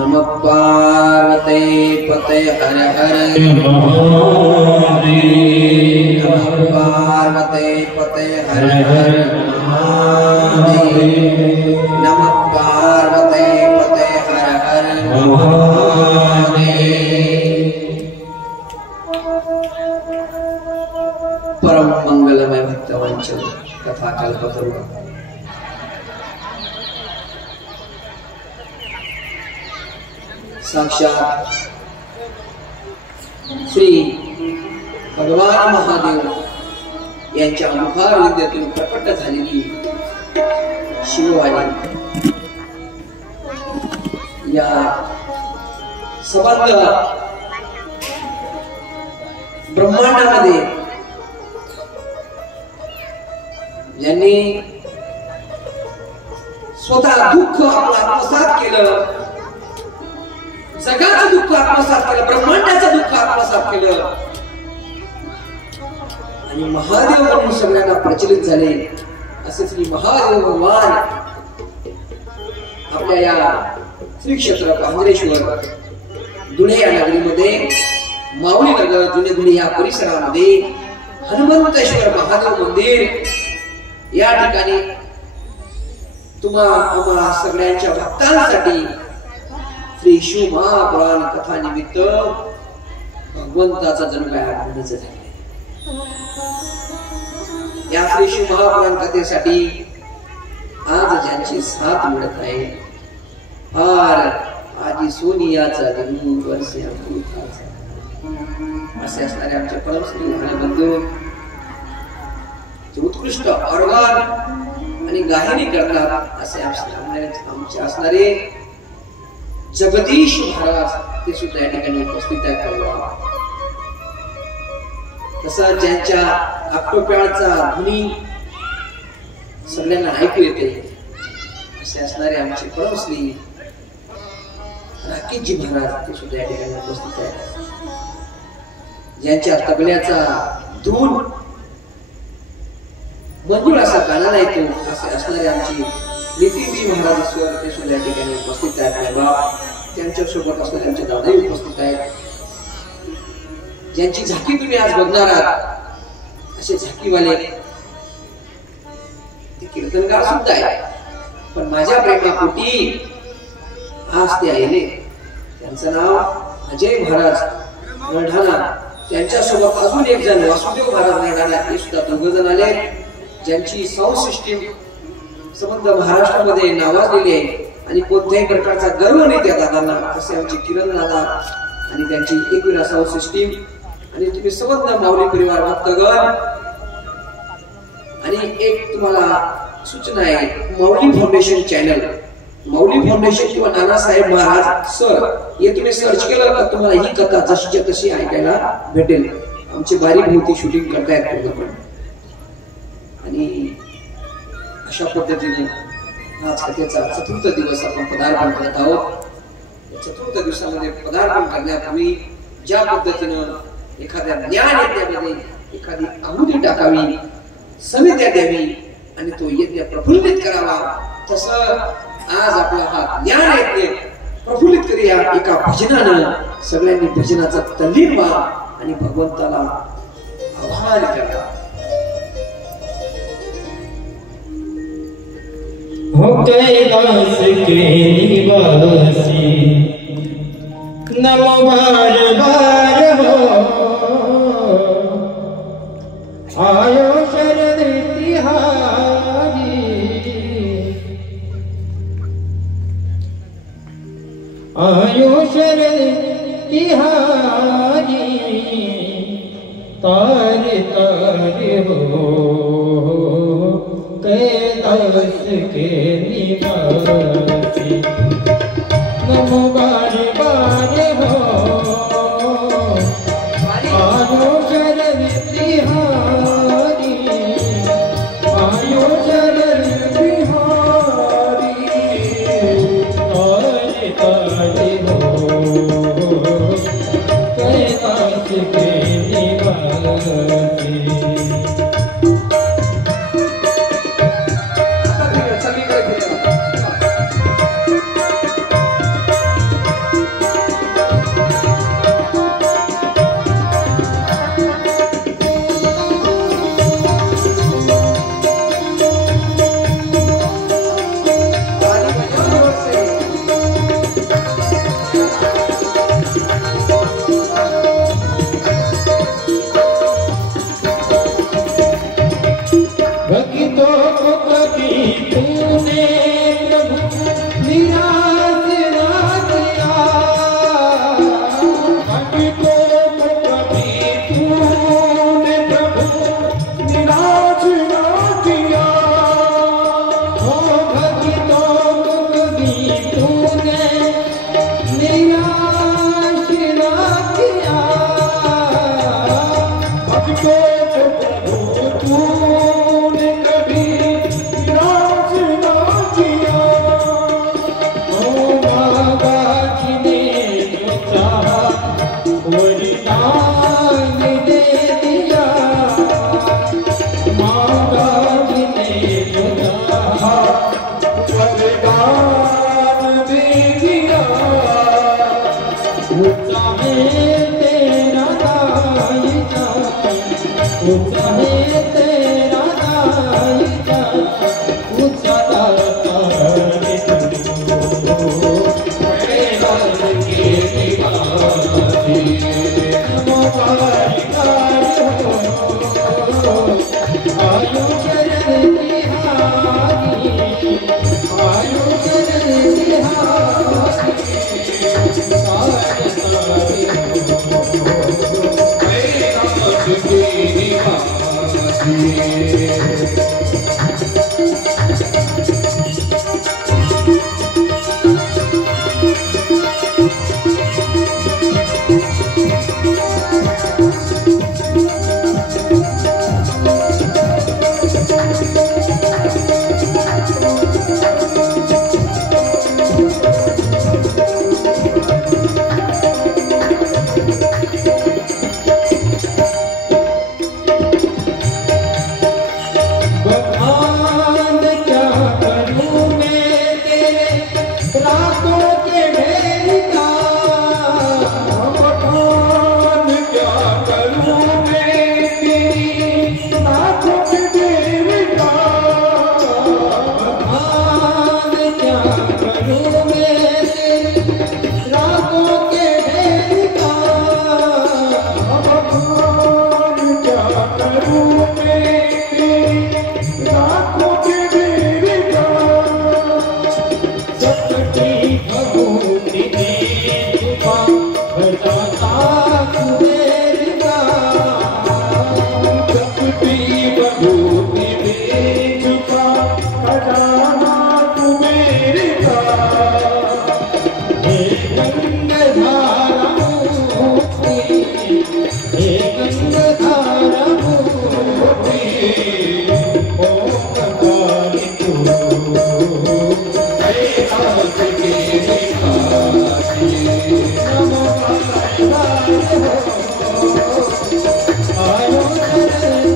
नमः पार्वते पते हर हर महादेव। नमः पार्वते पते हर हर महादेव। नमः पार्वते पते हर हर महादेव। परम मंगलमय भक्तवंचन कथा कल्पतरु साक्षात श्री भगवान महादेव यांच्या मुखार विद्येतून प्रकट झालेली शिववाणी या सबंध ब्रह्मांडामध्ये ज्यांनी स्वतः दुःख आपलं आत्मसात केलं, जगाचं दुःख आत्मसात केलं, ब्रह्मांडाचं दुःख आत्मसात केलं आणि महादेव म्हणून सगळ्यांना प्रचलित झाले, असे श्री महादेव भगवान आपल्या या श्री क्षेत्र पांढरेश्वर धुळे या नगरीमध्ये, माऊली नगर जुने धुळे या परिसरामध्ये हनुमंतेश्वर महादेव मंदिर या ठिकाणी आम्हा सगळ्यांच्या भक्तांसाठी श्री शिव महापुराण कथा निमित्त भगवंताचा जन्म आगमनाचं झाले। या श्री शिव महापुराण कथेसाठी आज ज्यांची साथ मिळत आहे, फार आजी सोनियाचा जन्म वर्षे असे असणारे आमचे परमश्री बंधू, उत्कृष्ट ऑर्गन आणि गायनी करतात असे आमचे असणारे जगदीश महाराज, ते सुद्धा या ठिकाणी उपस्थित आहेत। तसा ज्यांच्या आक्टोप्याळचा ध्वनी सगळ्यांना ऐकू येते असे असणारे आमचे परमश्री राकेशजी महाराज, ते सुद्धा या ठिकाणी उपस्थित आहेत। ज्यांच्या तबल्याचा धून मंजूळ असा कानाला येतो असे असणारे आमची नितीनजी महाराज ईश्वर, ते सुद्धा या ठिकाणी उपस्थित आहेत। त्यांच्या सोबत असणारे आमचे दादाही उपस्थित आहेत। ज्यांची झाकी तुम्ही आज बघणार आहात असे झाकीवाले ते कीर्तनकार सुद्धा आहेत, पण माझ्या प्रेमापोटी आज ते आले। त्यांचं नाव अजय महाराज नरढाणा, त्यांच्या सोबत अजून एक जण वासुदेव महाराज नरढाणा, हे सुद्धा दोघ जण आले, ज्यांची साऊंड सिस्टीम संबंध महाराष्ट्रामध्ये नावाजलेली आहे आणि कोणत्याही प्रकारचा गर्व नाही त्या दादांना, असे आमचे किरण दादा आणि त्यांची एकविरा साऊंड सिस्टीम आणि तुम्ही संबंध माऊली परिवार भक्तगण। आणि एक तुम्हाला सूचना आहे, माऊली फाउंडेशन चॅनल, माऊली फाउंडेशन किंवा नानासाहेब महाराज सर, हे तुम्ही सर्च केलं तर तुम्हाला ही कथा जशीच्या तशी ऐकायला भेटेल। आमचे बारीक भोवती शूटिंग करतायत पूर्णपणे आणि अशा पद्धतीने आज कथेचा चतुर्थ दिवस आपण पदार्पण करत आहोत। चतुर्थ दिवसामध्ये पदार्पण करण्यापूर्वी ज्या पद्धतीनं एखाद्या ज्ञान यज्ञामध्ये एखादी आहुती टाकावी, समित्या द्यावी आणि तो यज्ञ प्रफुल्लित करावा, तसं आज आपला हा ज्ञान यज्ञ प्रफुल्लित करूया एका भजनानं। सगळ्यांनी भजनाचा तल्लीन व्हा आणि भगवंताला आवाहन करा। हो कैलास के निवासी नमो बार बार हो, आयो शरण तिहारी, आयो शरण तिहारी, तार तार हो कैलास के निवासी नमो बार बार हो, आयो शरण तिहारी, आयो शरण तिहारी, तार तार हो कैलास के निवासी। दान दे दिया ऊंचा है तेरा दायिका ऊंचा है तेरा दायिका ऊंचा दाता है तू मेरा के दीवानी मोबाइल आयो चरण बिहारी आयो चरण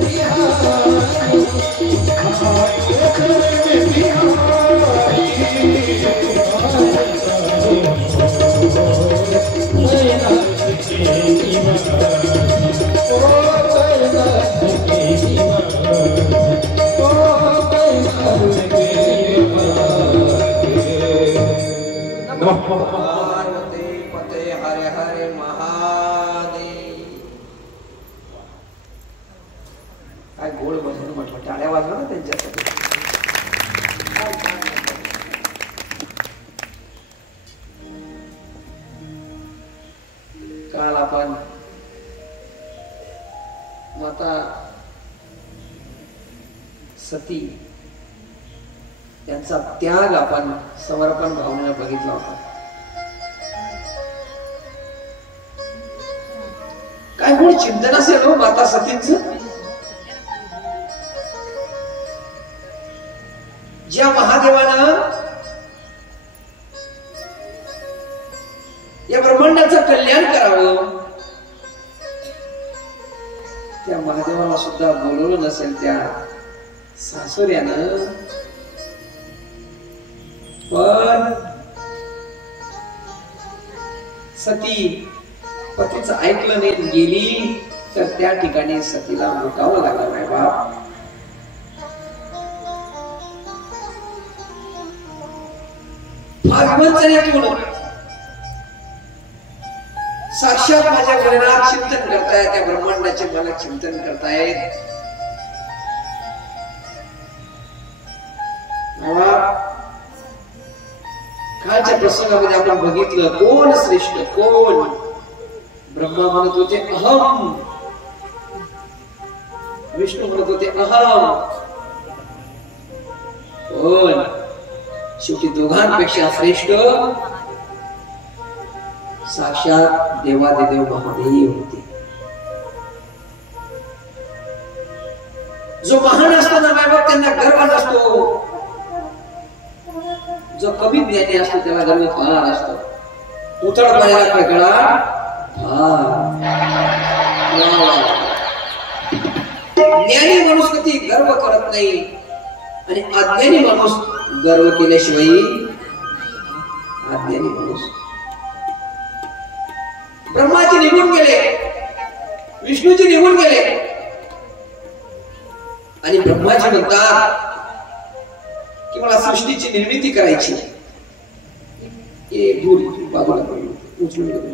बिहारी पार्वती पते हरे हरे महादेव. काय गोड भजन म्हटलं, टाळ्या वाजवा ना त्यांच्यासाठी. काल आपण माता सती त्यांचा त्याग आपण समर्पण भावनेने बघितला होता. काय मूळ चिंतन असेल हो माता सतींचं. ज्या महादेवानं या ब्रह्मांडाचं कल्याण करावं, त्या महादेवाला सुद्धा बोलवलं नसेल त्या सासुऱ्यानं, पण सती पतीचं ऐकलं नाही, गेली तर त्या ठिकाणी सतीला मुकावं लागलं नाही बाप. फार विमंचनेतून साक्षात माझ्या गगनात चिंतन करतायत, त्या ब्रह्मांडाचे मला चिंतन करतायत. कालच्या प्रसंगामध्ये आपण बघितलं कोण श्रेष्ठ कोण. ब्रह्मा म्हणत होते अहम, विष्णू म्हणत होते अहम. कोण शेवटी दोघांपेक्षा श्रेष्ठ साक्षात देवादिदेव महादेव होते. जो महान असतो ना बाबा त्यांना गर्व नसतो, जो कमी ज्ञानी असतो त्याला गर्व फार असतो. उतळ पाण्याला कडकडाट ज्ञानी माणूस कधी गर्व करत नाही आणि अज्ञानी माणूस गर्व केल्याशिवाय अज्ञानी माणूस. ब्रह्माची निघून गेले, विष्णूची निघून गेले आणि ब्रह्माजी म्हणतात की मला सृष्टीची निर्मिती करायची. एक दूर बाजूला उचलून गेले.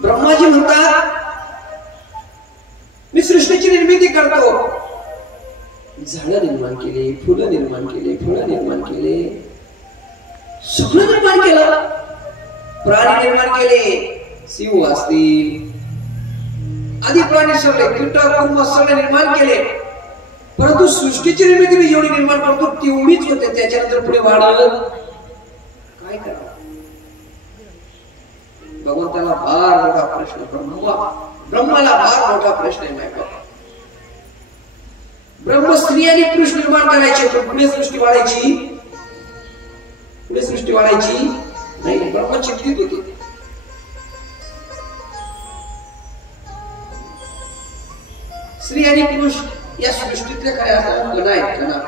ब्रह्माजी म्हणतात मी सृष्टीची निर्मिती करतो. झाडं निर्माण केले, फुलं निर्माण केले, फळं निर्माण केले, सगळं निर्माण केलं. प्राणी निर्माण केले, सिंह असतील आदी प्राणी सगळे कीटक कुर्म सगळे निर्माण केले. परंतु सृष्टीची निर्मिती मी जेवढी निर्माण करतो तेवढीच होते. त्याच्यानंतर पुढे वाढलं काय करावं? भगवंताला फार मोठा प्रश्न, ब्रह्माला फार मोठा प्रश्न आहे. माय बाबा, ब्रह्म स्त्री आणि पुरुष निर्माण करायचे, पण पुढे सृष्टी वाढायची, पुढे सृष्टी वाढायची नाही. ब्रह्म चिंतित होते. स्त्री आणि पुरुष या सृष्टीतले काय असतात? गणा आहेत, गणा.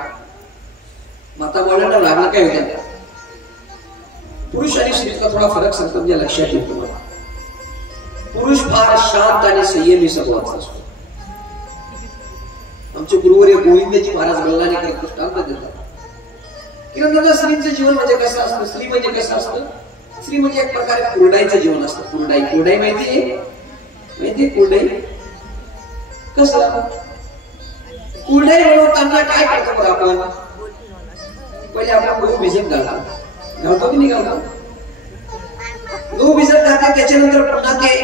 माता बोलायला लागलं काय होतं? पुरुष आणि स्त्रीचा थोडा फरक सांगतो म्हणजे लक्षात येतो मला. पुरुष फार शांत आणि संयमी स्वभावाचा असतो. आमचे गुरुवर्य गोविंदजी महाराज गल्लाने दृष्टांत देतात की नंतर स्त्रीचं जीवन म्हणजे कसं असतं? स्त्री म्हणजे कसं असतं? स्त्री म्हणजे एक प्रकारे कुरडाईचं जीवन असतं. कुरडाई, कुरडाई माहितीये? माहितीये कुरडाई कसं? कुरडाई बनवताना काय करतो बरं आपण? पहिले आपण गहू भिजत घालतो की नाही घालतो? गहू भिजत घालते, त्याच्यानंतर पुन्हा ते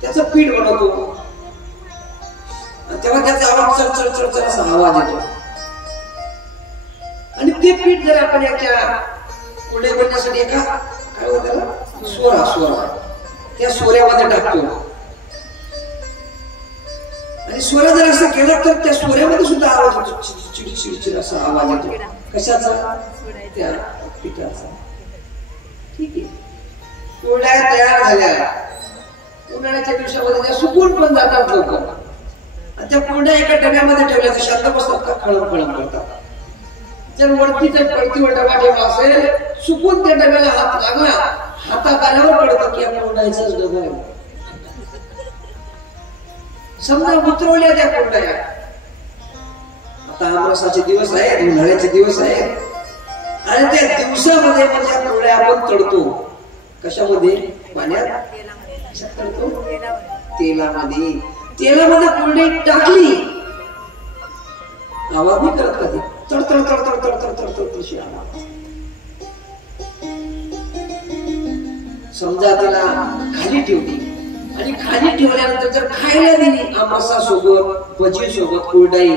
त्याचं पीठ बनवतो. तेव्हा त्याचा आवाज चढ चढ चढ असा आवाज येतो. आणि ते पीठ जर आपण याच्या कुरडई बनण्यासाठी एका काय होतं त्याला सोरा त्या सोऱ्यामध्ये टाकतो आणि सोरा जर असं केलं तर त्या सोऱ्यामध्ये सुद्धा आवाज येतो, चिडचिड असा आवाज येतो. कशाचा? त्या पिठाचा. ठीक आहे. कुरड्या तयार झाल्या. उन्हाळ्याच्या दिवसामध्ये त्या सुकून पण जातात लोक. आणि त्या कुरड्या एका डब्यामध्ये ठेवल्या तर शांत बसतात का? खळम खळम करतात. जर वरती जर पळतीवर डबा ठेवला असेल, सुकून त्या डब्याला हात लागला, हातात आल्यावर कळतं की या कुरड्याचाच डबा आहे. समजा उतरवल्या त्या कुरड्या. आता आमरसाचे दिवस आहेत, उन्हाळ्याचे दिवस आहेत आणि त्या दिवसामध्ये म्हणजे कुरड्या आपण तळतो. कशामध्ये? पाण्यात. कशात तळतो? तेलामध्ये. तेलामध्ये कुरडी टाकली, आवाज नाही करत कधी. तडतड तडतड तडतड तडतड तशी आवाज. समजा तिला खाली ठेवली आणि खाली ठेवल्यानंतर जर खायला दिली आमरसा सोबत, भजी सोबत कुरडई,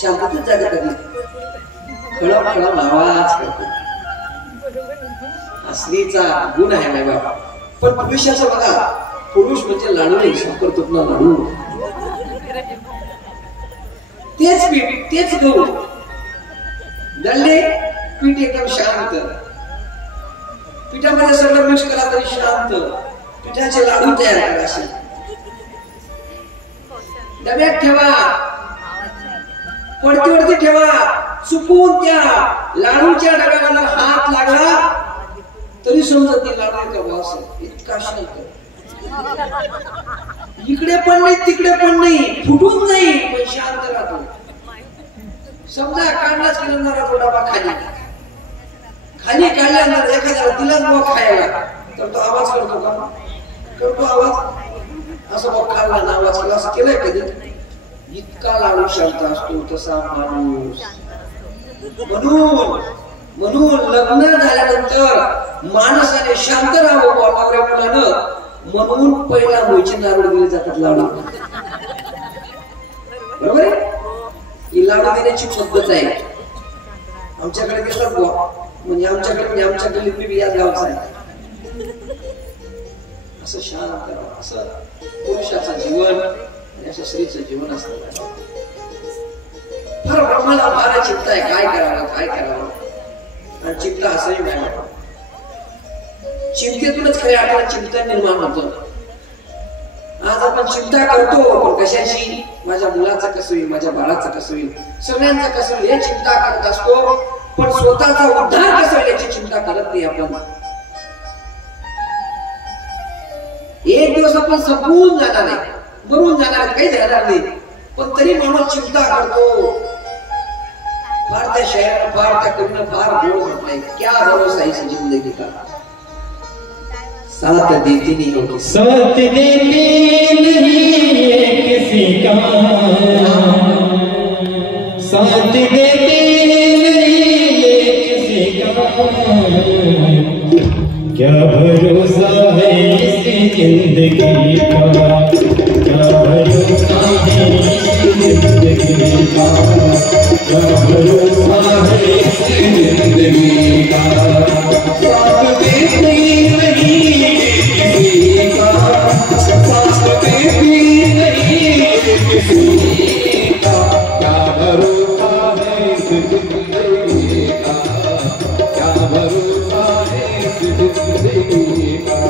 शांततेत जाते कधी. खळम खळम आवाज करते. स्त्रीचा गुण आहे माय बाबा. पण पुरुषाचं बघा, पुरुष म्हणजे लाडू नाही, साखर तुपला लाडू. तेच पीठ, तेच गहू दळले, पीठ एकदम शांत. पिठामध्ये सगळं मिक्स करा तरी शांत. पिठाचे लाडू तयार करा. असे डब्यात ठेवा, पडतीवरती ठेवा. चुकून त्या लाडूच्या डब्याला जर हात लागला तरी समजत नाही लाडू का वास. इतका शांत. इकडे पण नाही तिकडे पण नाही, फुटून जाईल पण शांत राहतो. समजा काढलाच की नंतर तो डबा खाली खाली काढल्यानंतर एखाद्याला दिलाच बॉ खायला तर तो आवाज करतो का? करतो आवाज. असं बॉ खाल्ला ना आवाज केला, असं केलंय कधी? इतका लाडू शांत असतो तसा माणूस. म्हणून लग्न झाल्यानंतर माणसाने शांत राहावं नवऱ्या मुलानं. म्हणून पहिला मुळचे नारळ दिले जातात लाडू. बरोबर आहे? ही लाडू देण्याची पद्धत आहे. आमच्याकडे देतात बुवा, म्हणजे आमच्या गल्लीत मी याच गावचा आहे. असं शांत, असं पुरुषाचं जीवन असं स्त्रीचं जीवन असतं. फार ब्रह्माला फार चिंता आहे, काय करावं. आणि चिंता असंही नाही, चिंतेतूनच खऱ्या अर्थाने चिंतन निर्माण होतं. आज आपण चिंता करतो, पण कशाची? माझ्या मुलाचं कसं होईल, माझ्या बाळाचं कसं होईल, सगळ्यांचं कसं होईल हे चिंता करत असतो, पण स्वतःचा उद्धार कसा होईल याची चिंता करत नाही आपण. एक दिवस आपण संपून जाणार आहे, मरून जाणार आहे, काही जाणार नाही, पण तरी माणूस चिंता करतो. फार त्या शहरानं, फार त्या करून फार गोड म्हटलंय, क्या भरोसा इस जिंदगी का, साथ देती नहीं होगी, साथ देती नहीं है किसी का, साथ देती नहीं है किसी का, क्या भरोसा है इस जिंदगी का, क्या भरोसा है इस जिंदगी का, क्या भरोसा है इस जिंदगी का, साथ देती नहीं किसी का, साथ देती नहीं किसी का, क्या भरोसा है इस जिंदगी का, क्या भरोसा है इस जिंदगी का.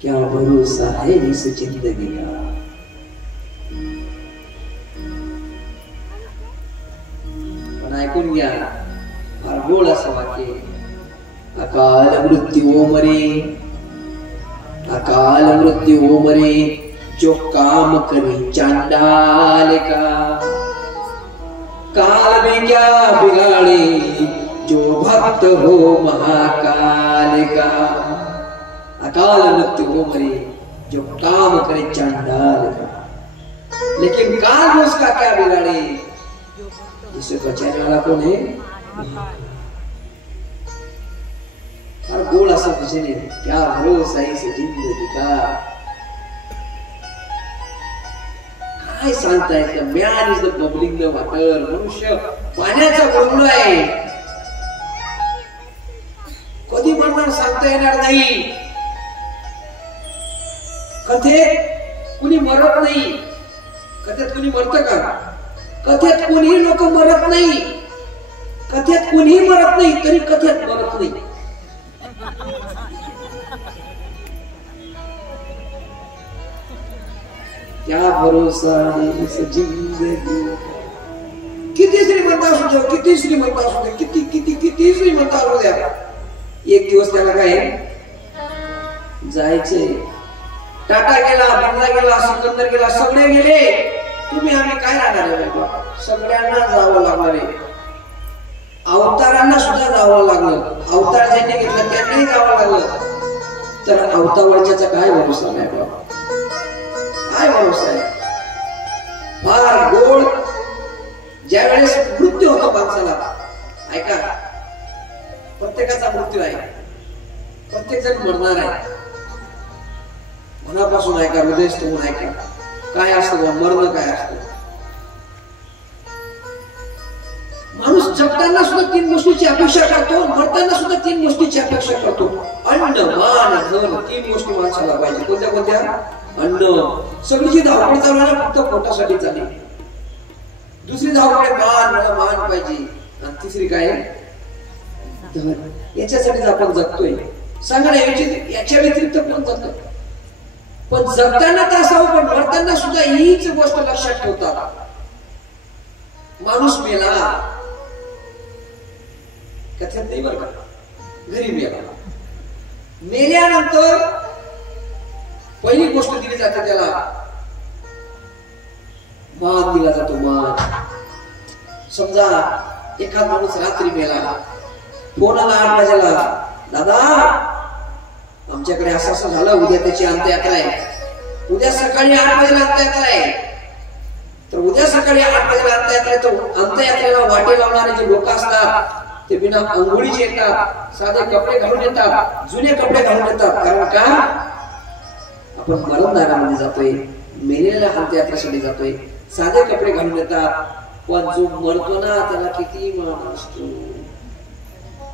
क्या भरोसा है इस जिंदगी का. पण ऐकून घ्या, फार गोड असं वाक्य. अकाल मृत्यू मरे, अकाल मृत्यु मरे, जो काम करे चांडाल का. काल भी क्या बिगाड़े, जो भक्त हो महाकाल का. अकाल मृत्यु हो मरे, जो काम करे चांडाल का. लेकिन काल उसका क्या बिगाड़े, जिसे बचाने वाला कौन है. और गोल असं तुझे क्या भरोसा इस जिंदगी का. काय सांगताय? Man is the bubbling the water. मनुष्य पाण्याचा बुलबुल आहे. कधी मरणार सांगता येणार नाही. कथेत कुणी मरत नाही. कथेत कुणी मरत का? कथेत कुणी लोक मरत नाही. कथेत कुणी मरत नाही तरी कथेत मरत नाही. क्या भरोसा इस जिंदगी. किती श्रीमंत असू द्या, किती श्रीमंत असू द्या, किती किती किती श्रीमंत असू द्या, एक दिवस त्याला काय जायचे. टाटा गेला, बिर्ला गेला, सिकंदर गेला, सगळे गेले. तुम्ही आम्ही काय राहणार आहे? सगळ्यांना जावं लागणार आहे. अवतारांना सुद्धा जावं लागलं. अवतार ज्यांनी घेतला त्यांनाही जावं लागलं. तर अवतारच्याचा काय भरोसा नाही बाबा. काय भरोसा आहे? फार गोड ज्या वेळेस मृत्यू होतो माणसाला. ऐका, प्रत्येकाचा मृत्यू आहे. प्रत्येक जण मरणार आहे. मनापासून ऐका, हृदयस्थ होऊन ऐका. काय असतं मरण? काय असतं? माणूस जगताना सुद्धा 3 गोष्टीची अपेक्षा करतो, मरताना सुद्धा 3 गोष्टीची अपेक्षा करतो. अन्न, मान, धन, 3 गोष्टी माणसाला पाहिजे. कोणत्या कोणत्या? अन्न. सगळीची धावपळ चालू आहे फक्त पोटासाठी चालली. दुसरी धावपळ मान, मला मान पाहिजे. आणि तिसरी काय? धन. याच्यासाठीच आपण जगतोय. सांगा ना, याच्या व्यतिरिक्त कोण जगतो? पण जगताना तर असावं, पण मरताना सुद्धा हीच गोष्ट लक्षात ठेवतात. माणूस मेला, कथेत नाही बरं का, घरी मेला. मेल्यानंतर पहिली गोष्ट दिली जाते त्याला, मान दिला जातो. मान. समजा एखादा माणूस रात्री मेला, फोन आला 8 वाजेला, दादा आमच्याकडे असं असं झालं, उद्या त्याची अंत्ययात्रा आहे. उद्या सकाळी 8 वाजेला अंत्ययात्रा आहे. तर उद्या सकाळी 8 वाजेला अंत्ययात्रा आहे. तर अंत्ययात्रेला वाटे लावणारे जे लोक असतात ते बिना अंघोळीचे येतात, साधे कपडे घालून येतात, जुने कपडे घालून येतात. कारण का? आपण मरणदारामध्ये जातोय, मेलेल्या अंत्ययात्रेसाठी जातोय. साधे कपडे घालून येतात. पण जो मरतो ना त्याला किती मान असतो.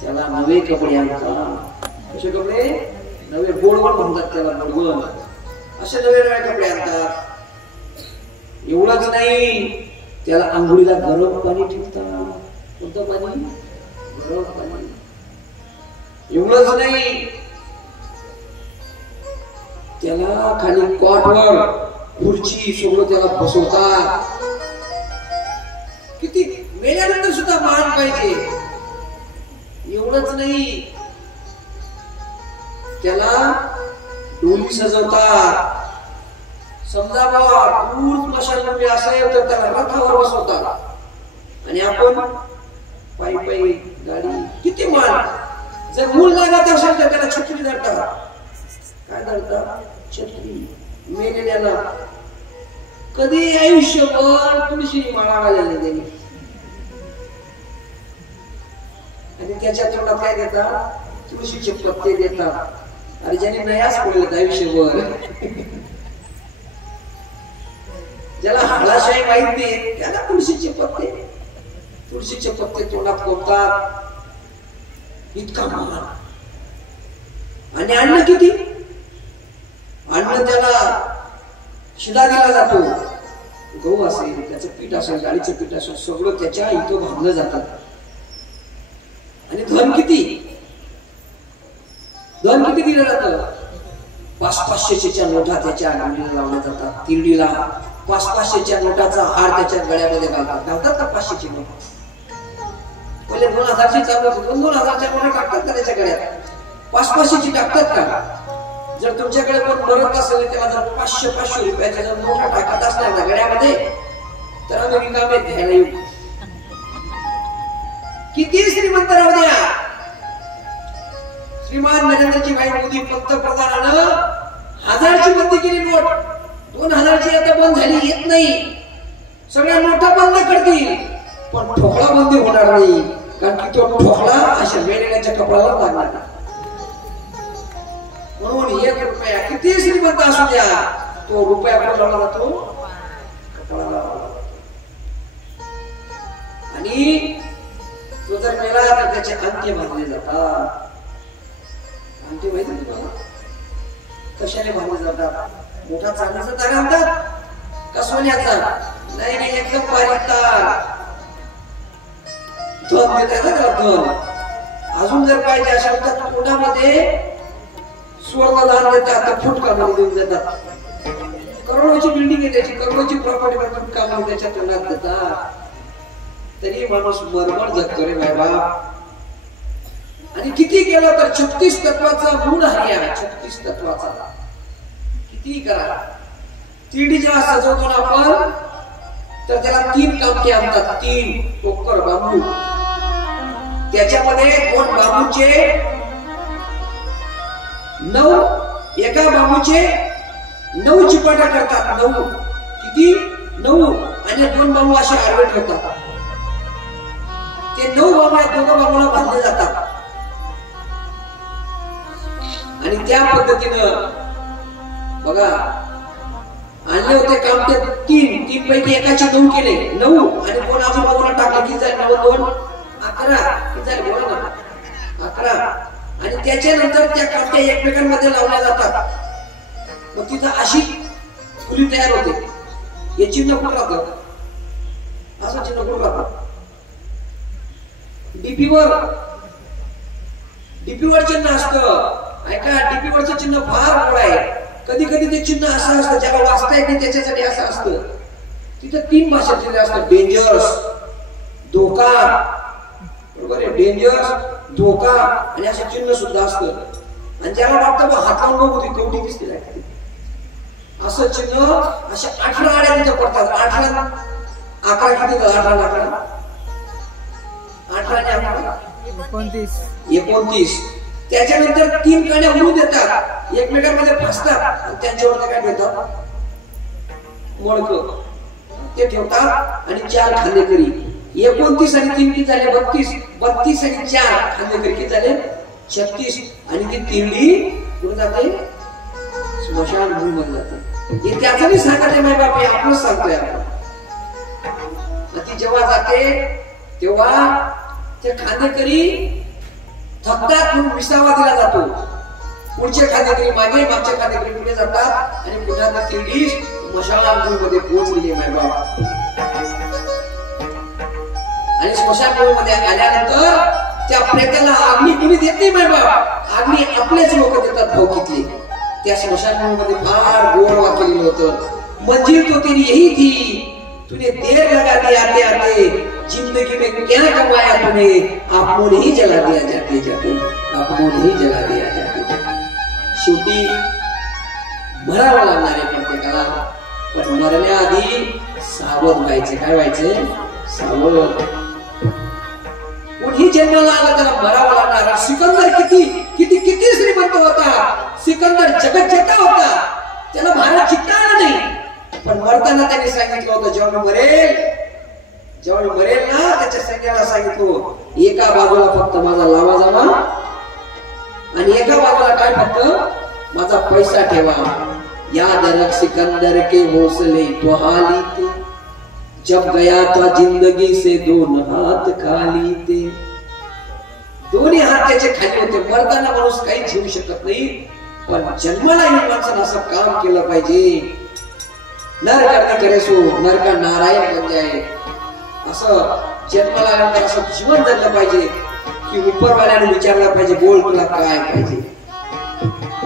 त्याला नवे कपडे आणतात. कसे कपडे? नवे. बोडवण म्हणतात त्याला, बोडवण. असे नवे नवे कपडे आणतात. एवढंच नाही, त्याला आंघोळीला गरम पाणी ठेवतात. कोणतं पाणी? गरम पाणी. एवढंच नाही, त्याला खाली कॉटवर खुर्ची सगळं त्याला बसवतात. किती मेल्यानंतर सुद्धा मान पाहिजे. एवढंच नाही, त्याला डोली सजवतात. समजा बाबा दूर स्मशानभूमी असेल तर त्याला रथावर बसवतात आणि आपण पायी पायी गाडी. किती मान. जर मूल लागत असेल तर त्याला छत्री धरतात. काय धरतात? छत्री. मेलेल्याला कधी आयुष्यभर तुळशी माळा घालेली त्यांनी. आणि त्याच्या तोंडात काय देतात? तुळशीचे पत्ते देतात. अरे ज्याने नयास पडलेत आयुष्यभर, ज्याला हळाशाही माहित नाही, त्याला तुळशीचे पत्ते तोंडात कोपतात. इतका मान. आणि अन्न किती? अन्न त्याला शिदा दिला जातो. गहू असेल, त्याचं पीठ असेल, डाळीचं पीठ असेल, सगळं त्याच्या इथं बांधलं जातात. आणि धन किती? धन किती दिलं जातं? 500-500च्या नोटा त्याच्या गाडीला लावल्या जातात. तिरडीला 500-500च्या नोटाचा हार त्याच्या गळ्यामध्ये घालतात का? 500ची नोट पहिले 2000ची चालू होती. 2,000च्या नोटा टाकतात का त्याच्या गळ्यात? 500-500ची टाकतात का? जर तुमच्याकडे कोण मरत असेल, त्याला जर 500-500 रुपयाच्या जर नोटा टाकत असल्या ना गळ्यामध्ये, तर आम्ही रिकामे घ्यायला येऊ. किती श्रीमंत राहू द्या. श्रीमान नरेंद्रजी भाई मोदी पंतप्रधानानं 1000ची बंदी केली नोट. 2000ची आता बंद झाली, येत नाही. सगळ्या नोटा बंद करतील, पण ठोकळा बंदी होणार नाही. कारण की तो ठोकळा अशा मेलेल्याच्या कपाळाला लागणार. म्हणून 1 रुपया किती श्रीमंत असू द्या, तो रुपया कुठे लावला जातो? कपाळाला अंगठे बांधले जातात. अंगठे माहिती तुम्हाला कशाने बांधले जातात? मोठा चांदीचा तार आणतात का सोन्याचा? नाही नाही, एकदम बारीक तार. धन देतात ना धन. अजून जर पाहिजे असेल तर कोणामध्ये स्वर्णदान देतात, तर फुटकामध्ये देऊन देतात. करोडोची बिल्डिंग आहे त्याची, करोडोची प्रॉपर्टी फुटकामध्ये त्याच्या तोंडात देतात. तरी माणूस मरमर जगतो रे बाबा. आणि किती केलं तर 36 तत्वाचा मूळ आहे. 36 तत्वाचा किती करा. 3D जेव्हा सजवतो ना आपण, तर त्याला 3 कामटे आणतात. 3 टोकर बांबू, त्याच्यामध्ये 2 बांबूचे 9, एका बांबूचे 9 चिपाटा करतात. 9 किती? 9. आणि 2 बांबू असे आडवे ठेवतात. ते 9 बांबू 2 बांबूला बांधले जातात. आणि त्या पद्धतीनं बघा आणले होते कामटे 3 पैकी एकाचे 9 केले. 9 आणि 2 आजूबाजूला टाकले की जाईल 9 2 11 की जाईल. बोला ना 11. आणि त्याच्यानंतर त्या कामट्या एकमेकांमध्ये लावल्या जातात. मग तिथं अशी खुली तयार होते. हे चिन्ह कुठं राहतं? असं चिन्ह कुठं राहतं? डीपीवर चिन्ह असतं. ऐका, डीपीवरचं चिन्ह फार मोठं आहे. कधी कधी ते चिन्ह असं असतं ज्याला वाचता येत नाही त्याच्यासाठी असं असतं. तिथं 3 भाषा चिन्ह असतात. डेंजरस, धोका, बरोबर आहे. डेंजरस, धोका आणि असं चिन्ह सुद्धा असतं. आणि ज्याला वाटतं बा हात लावून बघू ती केवढी दिसते असं चिन्ह अशा 18 आड्या तिथे पडतात. 18 11 किती? 18 आणि 11 29. त्याच्यानंतर 3 काड्या उडू देतात, एकमेकांमध्ये फसतात आणि त्यांच्यावर काय ठेवतात? मडकं ते ठेवतात. आणि 4 खांदेकरी. 29 आणि 3 किती झाले? 32. 32 आणि 4 खांदेकरी किती झाले? 36. आणि ती तिरडी कुठे जाते? स्मशान भूमीमध्ये जाते. हे त्याचं नाही सांगत आहे माय बाप, हे आपणच सांगतोय आपण. ती जेव्हा जाते तेव्हा ते खांदेकरी थकतात म्हणून विसावा दिला जातो. पुढचे खांदेकरी मागे, मागच्या खांदेकरी पुढे जातात आणि पुन्हा ती तिरडी स्मशान भूमीमध्ये पोहोचली आहे माय बाप. आणि स्मशान भूमीमध्ये आल्यानंतर त्या प्रेताला अग्नी कुणी देत नाही माय बाप. अग्नी आपलेच लोक देतात भाऊकीतले. त्या स्मशान भूमीमध्ये फार गोड वाक्य लिहिलं होतं. मंजिल तो तेरी यही थी, तूने देर लगा दी आते आते, जिंदगी में क्या कमाया तूने, आपको नहीं जला दिया जाते जाते, आपको नहीं जला दिया जाते जाते. शेवटी मरावं लागणार आहे प्रत्येकाला. पण मरण्याआधी सावध व्हायचे. काय व्हायचे? सावध. कोणी जन्माला आला त्याला मरावं लागणार. सिकंदर किती श्रीमंत होता. सिकंदर जगज्जेता होता. त्याला भारत जिंकता आला नाही. पण मरताना त्यांनी सांगितलं होतं जेव्हा मी मरेल ना, त्याच्या सैन्याला सांगितलं एका बाजूला फक्त माझा लावा जावा आणि एका बाजूला काय फक्त माझा पैसा ठेवा. याद रख सिकंदर के हौसले तो हाली थे, जब गया था जिंदगी से 2 हाथ खाली थे. दोन्ही हात त्याचे खाली होते. मरताना माणूस काहीच घेऊ शकत नाही. पण जन्माला येऊन माणसानं असं काम केलं पाहिजे. नर करने करे सो नर का नारायण बन जाए. असं जन्माला आल्यानंतर असं जीवन जगलं पाहिजे की उपरवाल्याने विचारलं पाहिजे बोल तुला काय पाहिजे.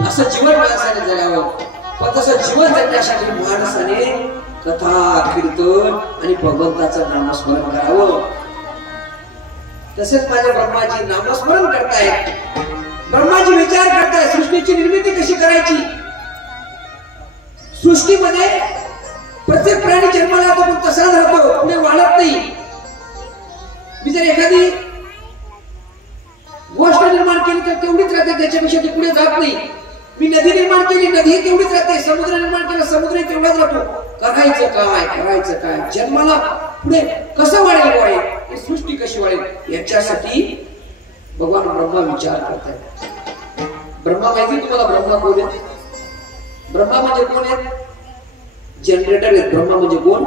असं जीवन माणसाने जगावं. पण तसं जीवन जगण्यासाठी माणसाने कथा, कीर्तन आणि भगवंताचं नामस्मरण करावं. तसेच माझ्या ब्रह्माजी नामस्मरण करतायत. ब्रह्माजी विचार करतायत सृष्टीची निर्मिती कशी करायची. सृष्टीमध्ये प्रत्येक प्राणी जन्माला येतो पण तसाच राहतो, पुढे वाढत नाही. मी जर एखादी गोष्ट निर्माण केली तर तेवढीच राहते, त्याच्यापेक्षा ती पुढे जात नाही. मी नदी निर्माण केली, नदी तेवढीच राहते. समुद्र निर्माण केला, समुद्र तेवढाच राहतो. करायचं काय जन्माला पुढे कसं वाढेल, ही सृष्टी कशी वाढेल याच्यासाठी भगवान ब्रह्मा विचार करतात. ब्रह्मा माहिती तुम्हाला ब्रह्मा कोण आहे? ब्रह्मा म्हणजे कोण आहे? जनरेटर आहेत. ब्रह्मा म्हणजे कोण?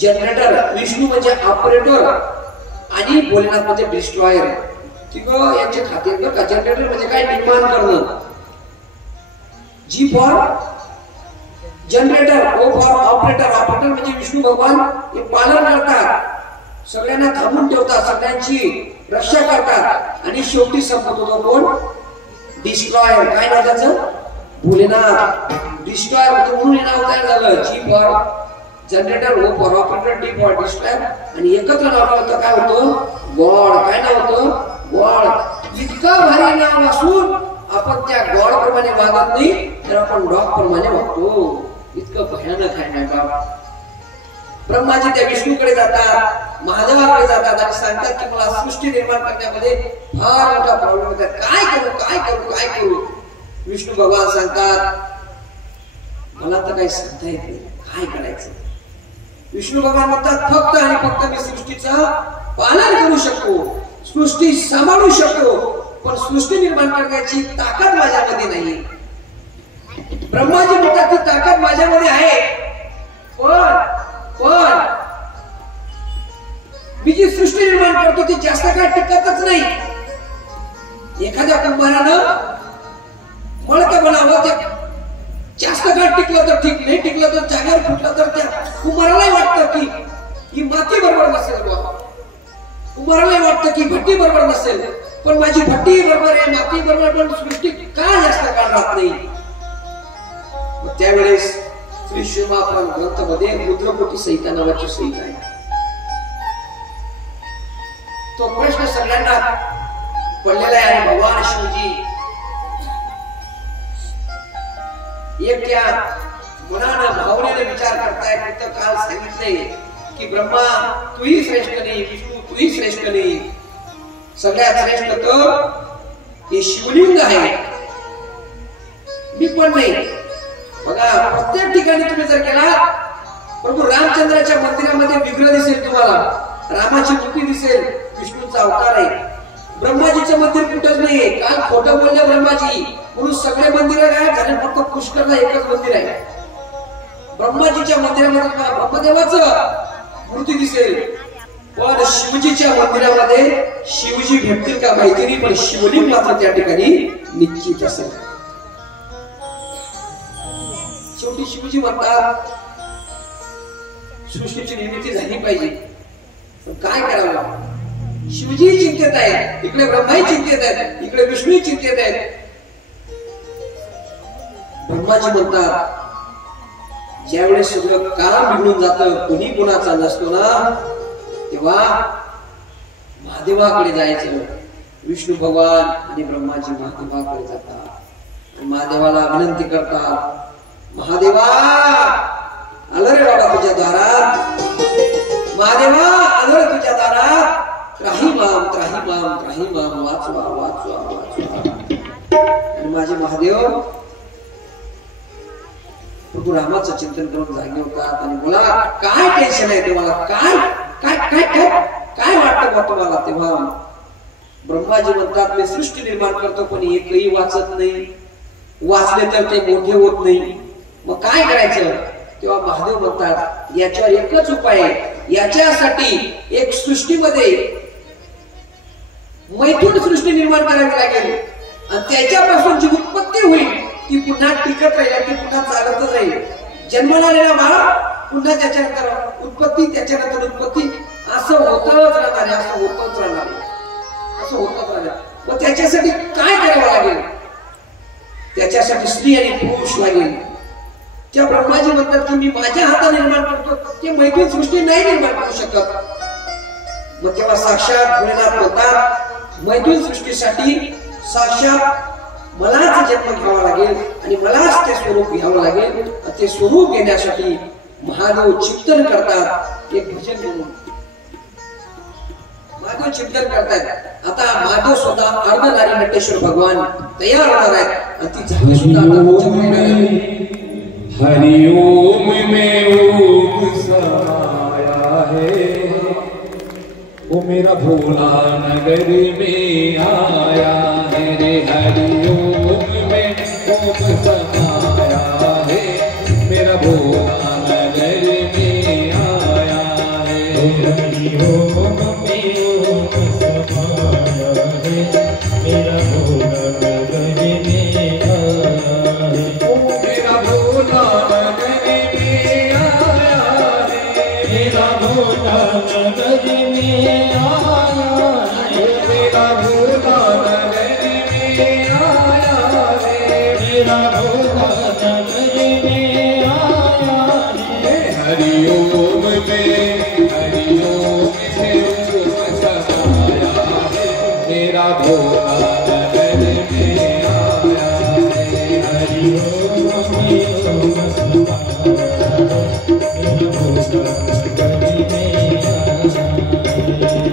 जनरेटर. विष्णू म्हणजे ऑपरेटर आणि भोलेनाथ म्हणजे डिस्ट्रॉयर. तिघं यांचे खाते बरं का. जनरेटर म्हणजे काय, निर्माण करणं. G for generator, O for operator. Operator म्हणजे विष्णू भगवान हे पालन करतात, सगळ्यांना थांबून ठेवतात, सगळ्यांची रक्षा करतात. आणि शेवटी संपत होतो कोण, डिस्ट्रॉयर. काय नाव त्याचं, भोलेनाथ. डिस्ट्रॉयर म्हणून नाव तयार झालं. G for generator, O for operator, D for destroyer. आणि एकत्र नाव होतं काय होतं, गॉड. काय नाव होतं, गॉड. इतकं भारी नाव असून आपण त्या गॉड प्रमाणे वागत नाही, तर आपण डॉग प्रमाणे वागतो. इतकं भयानक आहे ना बाबा. ब्रह्माजी त्या विष्णूकडे जातात, महादेवाकडे जातात आणि सांगतात की मला सृष्टी निर्माण करण्यामध्ये फार मोठा प्रॉब्लेम होता, काय करू काय करू काय करू. विष्णू भगवान सांगतात मला तर काही सांगता येत नाही, काय करायचं. विष्णू भगवान म्हणतात फक्त आणि फक्त मी सृष्टीचं पालन करू शकतो, सृष्टी सांभाळू शकतो, पण सृष्टी निर्माण करण्याची ताकद माझ्यामध्ये नाही. ब्रह्माजी म्हणतात ती ताकद माझ्यामध्ये आहे, पण मी जी सृष्टी निर्माण करतो ती जास्त काळ टिकतच नाही. एखाद्या कुंभारानं मळकं बनावं, ते जास्त काळ टिकलं तर ठीक, नाही टिकलं तर जागेवर फुटलं तर त्या कुंभारालाही वाटतं की ही माती बरोबर नसेल, कुंभारालाही वाटतं की भट्टी बरोबर नसेल, पण माझी भट्टी बरोबर आहे, माती बरोबर, पण सृष्टी का जास्त काळ राहत नाही. त्यावेळेस श्री शिवमापुराण ग्रंथामध्ये रुद्रकोटी संहिता नावाची संहिता आहे. तो प्रश्न सगळ्यांना पडलेला आहे. आणि भगवान शिवजी एकट्या मनानं भावनेने विचार करताय. फक्त काल सांगितले की ब्रह्मा तूही श्रेष्ठ नाही, विष्णू तूही श्रेष्ठ नाही, सगळ्यात श्रेष्ठ तर हे शिवलिंग आहे, मी पण नाही. बघा प्रत्येक ठिकाणी तुम्ही जर गेला, प्रभू रामचंद्राच्या मंदिरामध्ये विग्रह दिसेल तुम्हाला, रामाची मूर्ती दिसेल, विष्णूचा अवतार आहे. ब्रह्माजीचं मंदिर कुठंच नाहीये. काल खोटं बोलले ब्रह्माजी म्हणून सगळे मंदिर काय झाले, फक्त पुष्करला एकच मंदिर आहे. ब्रह्माजीच्या मंदिरामध्ये तुम्हाला ब्रह्मदेवाचं मूर्ती दिसेल, पण शिवजीच्या मंदिरामध्ये शिवजी भेटतील का माहिती नाही, पण शिवलिंग मात्र त्या ठिकाणी निश्चित असेल. शेवटी शिवजी म्हणतात सृष्टीची निर्मिती झाली पाहिजे, पण काय करावं. शिवजी चिंतेत आहेत, इकडे ब्रह्माही चिंतेत आहेत, इकडे विष्णू चिंतेत आहेत. ब्रह्माजी म्हणतात ज्यावेळेस सगळं काम बिघडून जातं, कोणी कोणाचा नसतो ना, तेव्हा महादेवाकडे जायचं. विष्णू भगवान आणि ब्रह्माजी महादेवाकडे जातात, महादेवाला विनंती करतात, महादेवा आलं रे बाबा तुझ्या दारात, महादेवा आलं रे तुझ्या दारात, त्राहिमाम त्राहिमाम त्राहिमाम, वाचवा वाचवा वाचवा. आणि माझे महादेव प्रभू रामाचं चिंतन करून जागे होतात आणि मला काय टेन्शन आहे, तुम्हाला काय काय काय काय काय वाटतं बा तुम्हाला. तेव्हा ब्रह्माजी म्हणतात मी सृष्टी निर्माण करतो, पण एकही वाचत नाही, वाचले तर ते मोठे होत नाही, मग काय करायचं. तेव्हा महादेव म्हणतात याच्यावर एकच उपाय आहे, याच्यासाठी एक सृष्टीमध्ये मैथून सृष्टी निर्माण करावी लागेल, आणि त्याच्यापासून जी उत्पत्ती होईल ती पुन्हा टिकत राहील, ती पुन्हा चालतच राहील. जन्माला आलेला बाळ पुन्हा त्याच्यानंतर उत्पत्ती, त्याच्यानंतर उत्पत्ती, असं होतच राहणार आहे, असं होतच राहणार आहे, असं होतच राहणार. मग त्याच्यासाठी काय करावं लागेल, त्याच्यासाठी स्त्री आणि पुरुष लागेल. त्या ब्रह्माजी म्हणतात की मी माझ्या हाताने निर्माण करतो, ते मैथून सृष्टी नाही निर्माण करू शकत. मग तेव्हा साक्षात भोलेनाथ म्हणतात मैथून सृष्टीसाठी साक्षात मलाच जन्म घ्यावा लागेल आणि मलाच ते स्वरूप घ्यावं लागेल. ते स्वरूप घेण्यासाठी महादेव चिंतन करतात, एक भजन म्हणून महादेव चिंतन करतात. आता महादेव स्वतः अर्धनारी नटेश्वर भगवान तयार होणार आहेत आणि ती झाली सुद्धा हरिओम में ओम समाया है, वो मेरा भोला नगर में आया है रे. हरिओम में ओम समाया है, मेरा भोला नगर में आया है. हरिओम में ओम समाया है, नगरी में आया रे, मेरा भोला नगरी में आया रे, मेरा भोला नगरी में आया रे। हरिओम में हरिओम से ओम समाया है, मेरा भोला नगरी में आया रे। हरिओम में ओम समाया मेरा भोला नगरी में आया रे।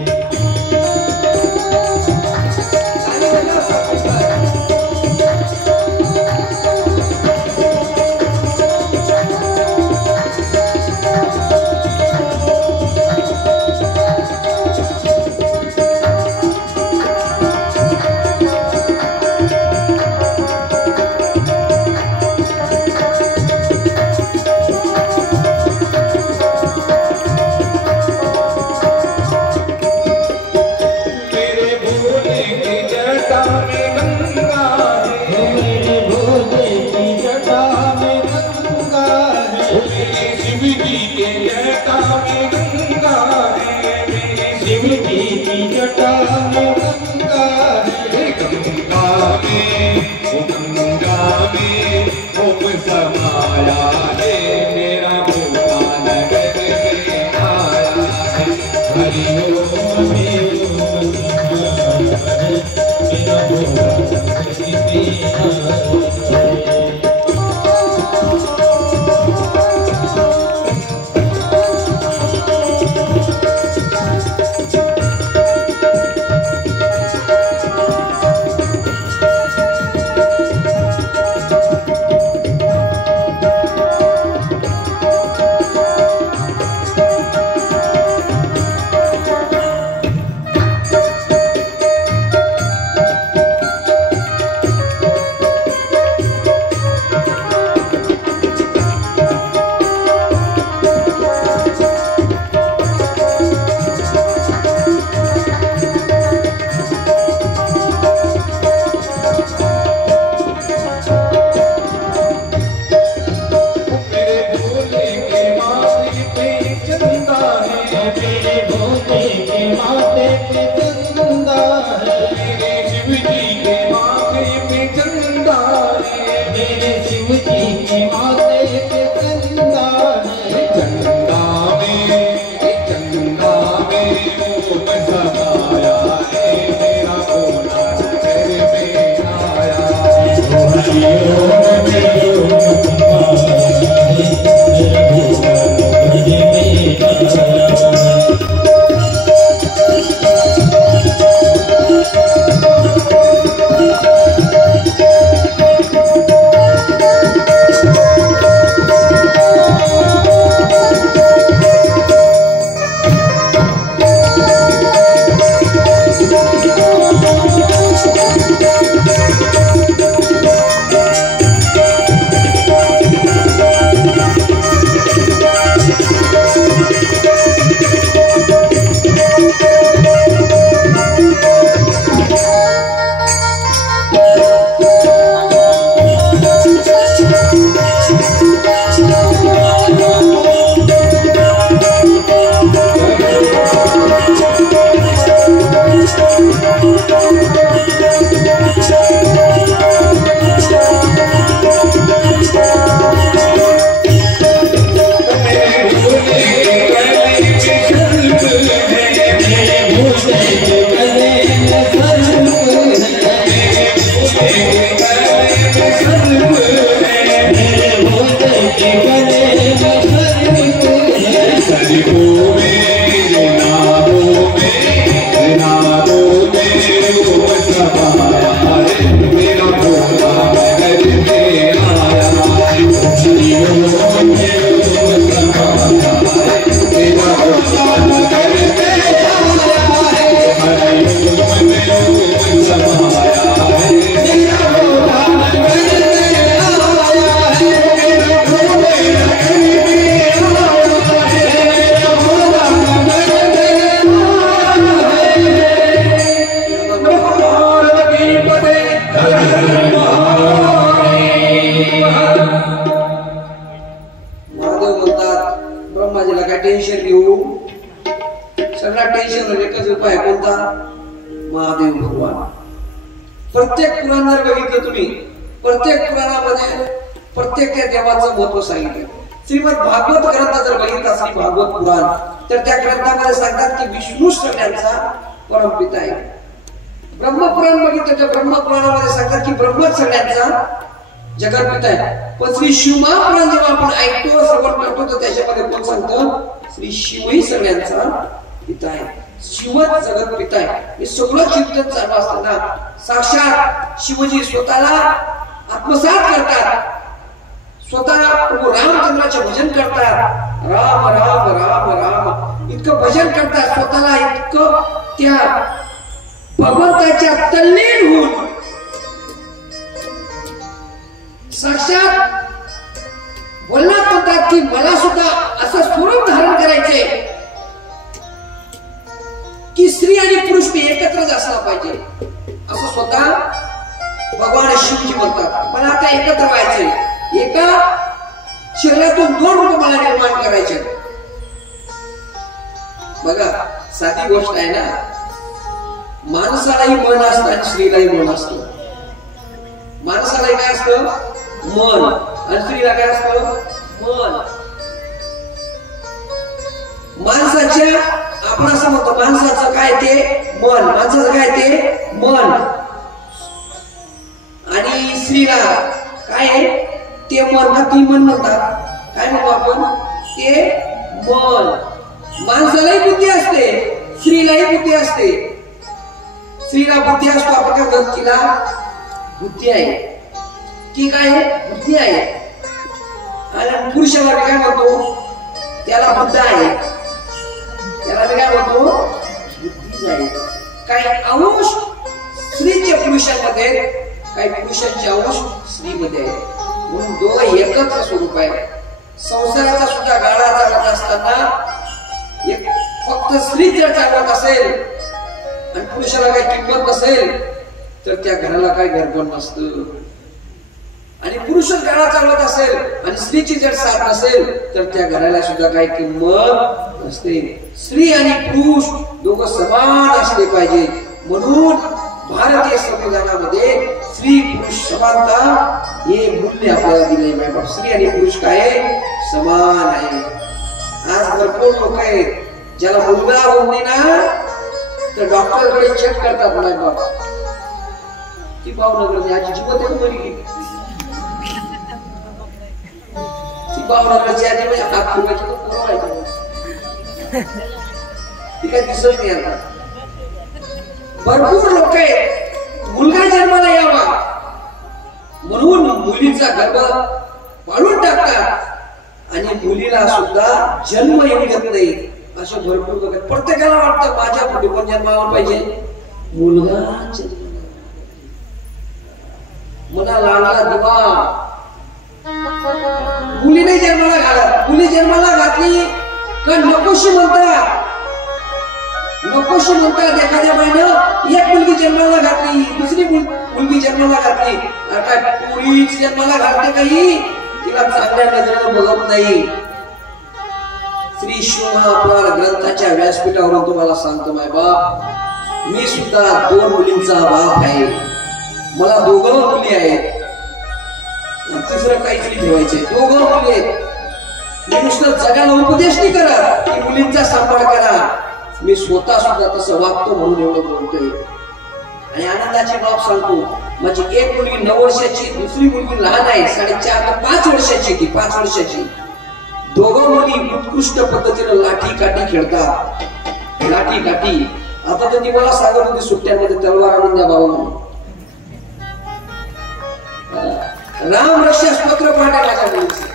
महादेव म्हणतात ब्रह्माजीला काय टेन्शन घेऊ सगळा टेन्शन एकच उपाय कोणता? महादेव भगवान. प्रत्येक पुराण जर बघितलं तुम्ही, प्रत्येक पुराणामध्ये प्रत्येक त्या देवाचं महत्व सांगितलं. श्रीमद भागवत ग्रंथ जर बघितला, श्री भागवत पुराण, तर त्या ग्रंथामध्ये सांगतात की विष्णू सगळ्यांचा परमपिता आहे. ब्रह्मपुराण बघितलं तर ब्रह्मपुराणामध्ये सांगतात की ब्रह्मच सगळ्यांचा जगतपिता आहे. पण श्री शिवमहापुराण जेव्हा आपण ऐकतो, श्रवण करतो, तर त्याच्यामध्ये कोण सांगतं? श्री शिवही सगळ्यांचा पिता आहे, शिवच जगत पिता आहे. हे सगळं चिंतन चालू असताना साक्षात शिवजी स्वतःला आत्मसात करतात, स्वतः प्रभू रामचंद्राचे भजन करतात. राम राम राम राम इतकं भजन करतात, स्वतःला इतकं त्या भगवंताच्या तल्लीन होऊन साक्षात बोलणार म्हणतात की मला सुद्धा असं स्वरूप धारण करायचे की स्त्री आणि पुरुष मी एकत्रच असला पाहिजे, असं स्वतः भगवान शिवजी म्हणतात. मला आता एकत्र व्हायचंय, एका शरीरातून दोन रूप मला निर्माण करायचे. बघा साधी गोष्ट आहे ना, माणसालाही मन असतं आणि स्त्रीलाही मन असतं. माणसालाही काय असतं? मन. आणि स्त्रीला काय असतं? मन. माणसाच्या आपण असं म्हणतो माणसाचं काय ते मन, माणसाचं काय ते मन, आणि स्त्रीला काय ते मन का ती मन म्हणतात, काय म्हणतो आपण ते मन. माणसालाही बुद्धी असते, स्त्रीलाही बुद्धी असते. स्त्रीला बुद्धी असतो, आपण काय म्हणतो तिला बुद्धी आहे की काय बुद्धी आहे. आणि पुरुषाला काय म्हणतो? त्याला बुद्ध आहे, त्याला काय म्हणतो? बुद्धी आहे. काही अंश स्त्रीच्या पुरुषांमध्ये, काही पुरुषांचे अंश स्त्रीमध्ये आहे, म्हणून दोघं एकत्र स्वरूप आहे. संसाराचा सुद्धा गाडा चालत असताना एक फक्त स्त्री जर चालवत असेल आणि पुरुषाला काही किंमत नसेल तर त्या घराला काही घरपण नसतं. आणि पुरुषच गाडा चालवत असेल आणि स्त्रीची जर साथ नसेल तर त्या घराला सुद्धा काही किंमत नसते. स्त्री आणि पुरुष दोघं समान असले पाहिजे. म्हणून भारतीय संविधानामध्ये स्त्री पुरुष समानता हे मूल्य आपल्याला दिले पाहिजे. स्त्री आणि पुरुष काय समान आहे. आज भरपूर लोक आहेत ज्याला मुलगा होणे ना तर डॉक्टरकडे चेक करतात नाही बाबा ती भावनगर याची जीवत आहे बरी ती भावनगरची आधी म्हणजे हात फुगायची तो पुरवायची ती काय दिसत नाही. आता भरपूर लोक आहेत मुलगा जन्माला यावा म्हणून मुलीचा गर्भ पाडून टाकतात आणि मुलीला सुद्धा जन्म येऊ देत नाही. असे भरपूर लोक आहेत. प्रत्येकाला वाटतं माझ्या पोटी पण जन्माला पाहिजे मुलगा मला लागला दिवा. मुली नाही जन्माला घालत. मुली जन्माला घातली का नकोशी म्हणतात एखाद्या बाईनं एक मुलगी जन्माला घातली दुसरी मुलगी जन्माला घातली आता पुरी जन्माला घालते काही तिला चांगल्या नजरेनं बघत नाही. श्री शिवमहापुराण ग्रंथाच्या व्यासपीठावरून तुम्हाला सांगतो माय बाप मी सुद्धा 2 मुलींचा बाप आहे. मला 2 मुली आहेत. तिसरं काहीतरी ठेवायचे 2 मुली आहेत. मी नुसतं जगाला उपदेश नाही करत की मुलींचा सांभाळ करा. मी स्वतः सुद्धा तसं वागतो म्हणून एवढं बोलतोय. आणि आनंदाची बाब सांगतो माझी एक मुलगी 9 वर्षाची दुसरी मुलगी लहान आहे 4.5 ते 5 वर्षाची. ती 5 वर्षाची. 2 मुली उत्कृष्ट पद्धतीने लाठी काठी खेळतात. लाठी काठी आता तर ती मला सांगत होती सुट्ट्यांमध्ये तलवार आणून द्या बाबा म्हणून. राम रक्षा स्तोत्र पाठ आहे माझ्या मुलीचे.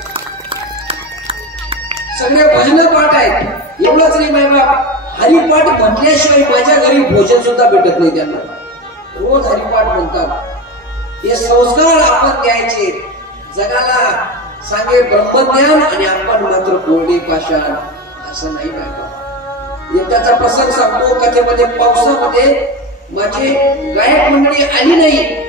सगळे भजन पाठ आहेत. एवढंच नाही माय बाप हरिपाठ म्हटल्याशिवाय माझ्या घरी भोजन सुद्धा भेटत नाही त्यांना. रोज हरिपाठ म्हणतात. हे संस्कार आपण द्यायचे जगाला. सांगे ब्रह्मज्ञान आणि आपण मात्र कोरडे पाषाण असं नाही पाहिजे. एकदाचा प्रसंग सांगतो. कथेमध्ये पावसामध्ये माझी गायक मंडळी आली नाही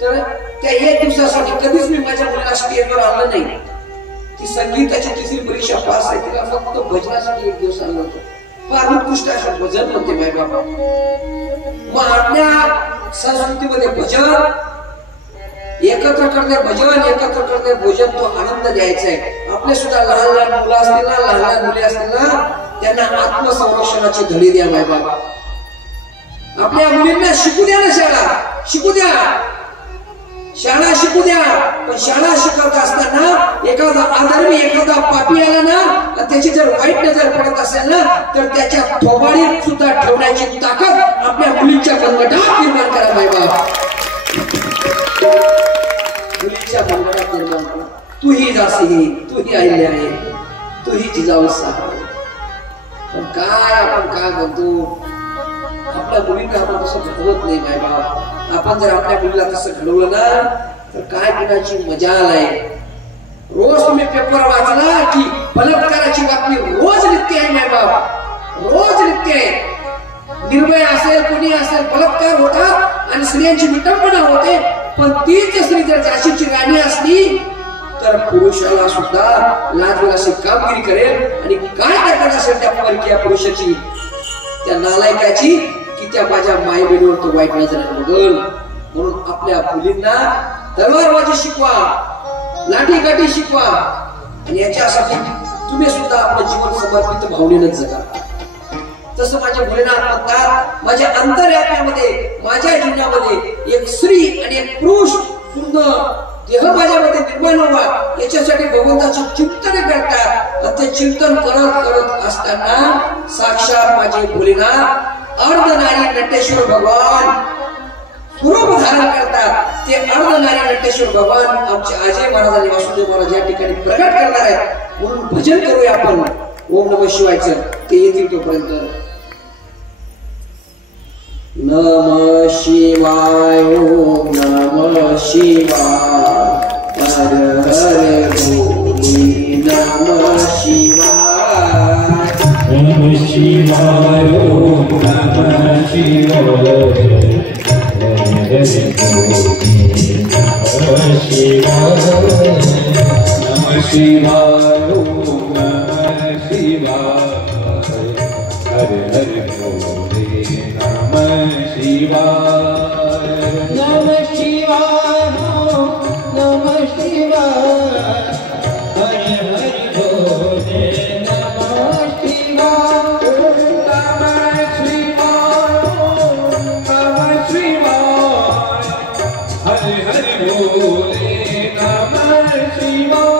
तर त्या 1 दिवसासाठी कधीच मी माझ्या मुलीला स्टेजवर आणलं नाही. ती संगीताची 3री परीक्षा पास आहे. तिला फक्त भजनासाठी 1 दिवस आणलं होतं. फार उत्कृष्ट असं भजन होते माय बाबा. मग आपल्या संस्कृतीमध्ये भजन एकत्र करणे, भजन एकत्र करणे, भोजन तो आनंद द्यायचा आहे. आपले सुद्धा लहान लहान मुलं असतील ना, लहान लहान मुले असतील ना, त्यांना आत्मसंरक्षणाचे धडे द्या माय बाबा. आपल्या मुलींना शिकू द्या ना, शाळा शिकू द्या, शाळा शिकू द्या. पण शाळा शिकवत असताना एखादा अधर्मी, एखादा पापी आला ना, त्याची जर वाईट नजर पडत असेल ना, तर त्याच्या थोबाडीत सुद्धा ठेवण्याची ताकद आपल्या मुलींच्या मनगटात निर्माण करा माय बाबा. मुलींच्या मनगटात निर्माण करा. तूही जासी, तूही अहिल्या आहे, तूही जिजाऊसा. पण काय आपण काय म्हणतो, आपल्या मुलींना आपण तसं घडवत नाही माय बाप. आपण जर आपल्या मुलीला तसं घडवलं ना, तर काय कुणाची मजा आहे. रोज तुम्ही पेपर वाचला की बलात्काराची बातमी रोज नित्य आहे माय बाप, रोज नित्य आहे. निर्भय असेल, कोणी असेल, बलात्कार होतात आणि स्त्रियांची विटंबना होते. पण तीच स्त्री जर झाशीची राणी असली तर पुरुषाला सुद्धा लाजवेल अशी कामगिरी करेल. आणि काय ताकद असेल त्या परकीय पुरुषाची, त्या नालायकाची, की त्या माझ्या माई बहिणीवर तो वाईट नजरेने बघल. म्हणून आपल्या मुलींना तलवारबाजी शिकवा, लाठी काठी शिकवा. आणि याच्यासाठी तुम्ही सुद्धा आपलं जीवन समर्पित भावनेनं जगा. तसं माझ्या भोलेनाथ म्हणतात, माझ्या अंतर्यात्म्यामध्ये, माझ्या जीवनामध्ये एक स्त्री आणि एक पुरुष पूर्ण देह माझ्यामध्ये निर्माण व्हावा, याच्यासाठी भगवंताचे चिंतन करतात. आणि ते चिंतन करत करत असताना साक्षात माझे भोलेनाथ अर्धनारी नटेश्वर भगवान स्वरूप धारण करतात. ते अर्धनारी नटेश्वर भगवान आमचे अजय महाराज आणि वासुदेव महाराज या ठिकाणी प्रकट करणार आहेत. म्हणून भजन करूया आपण ओम नमः शिवायचं. ते येतील तोपर्यंत नमः शिवाय, ओम नमः शिवाय, हर हर भोले नमः शिवाय, नमः शिवाय, ओम नमः शिवाय, हर हर शिवाय, नमः शिवाय, ओम नमः शिवाय, हर हर भोले नमः शिवाय, नमः शिवाय, नमः शिवाय, हर हर भोले नमः शिवाय, नमः शिवाय, नमः शिवाय, हर हर भोले नमः शिवाय.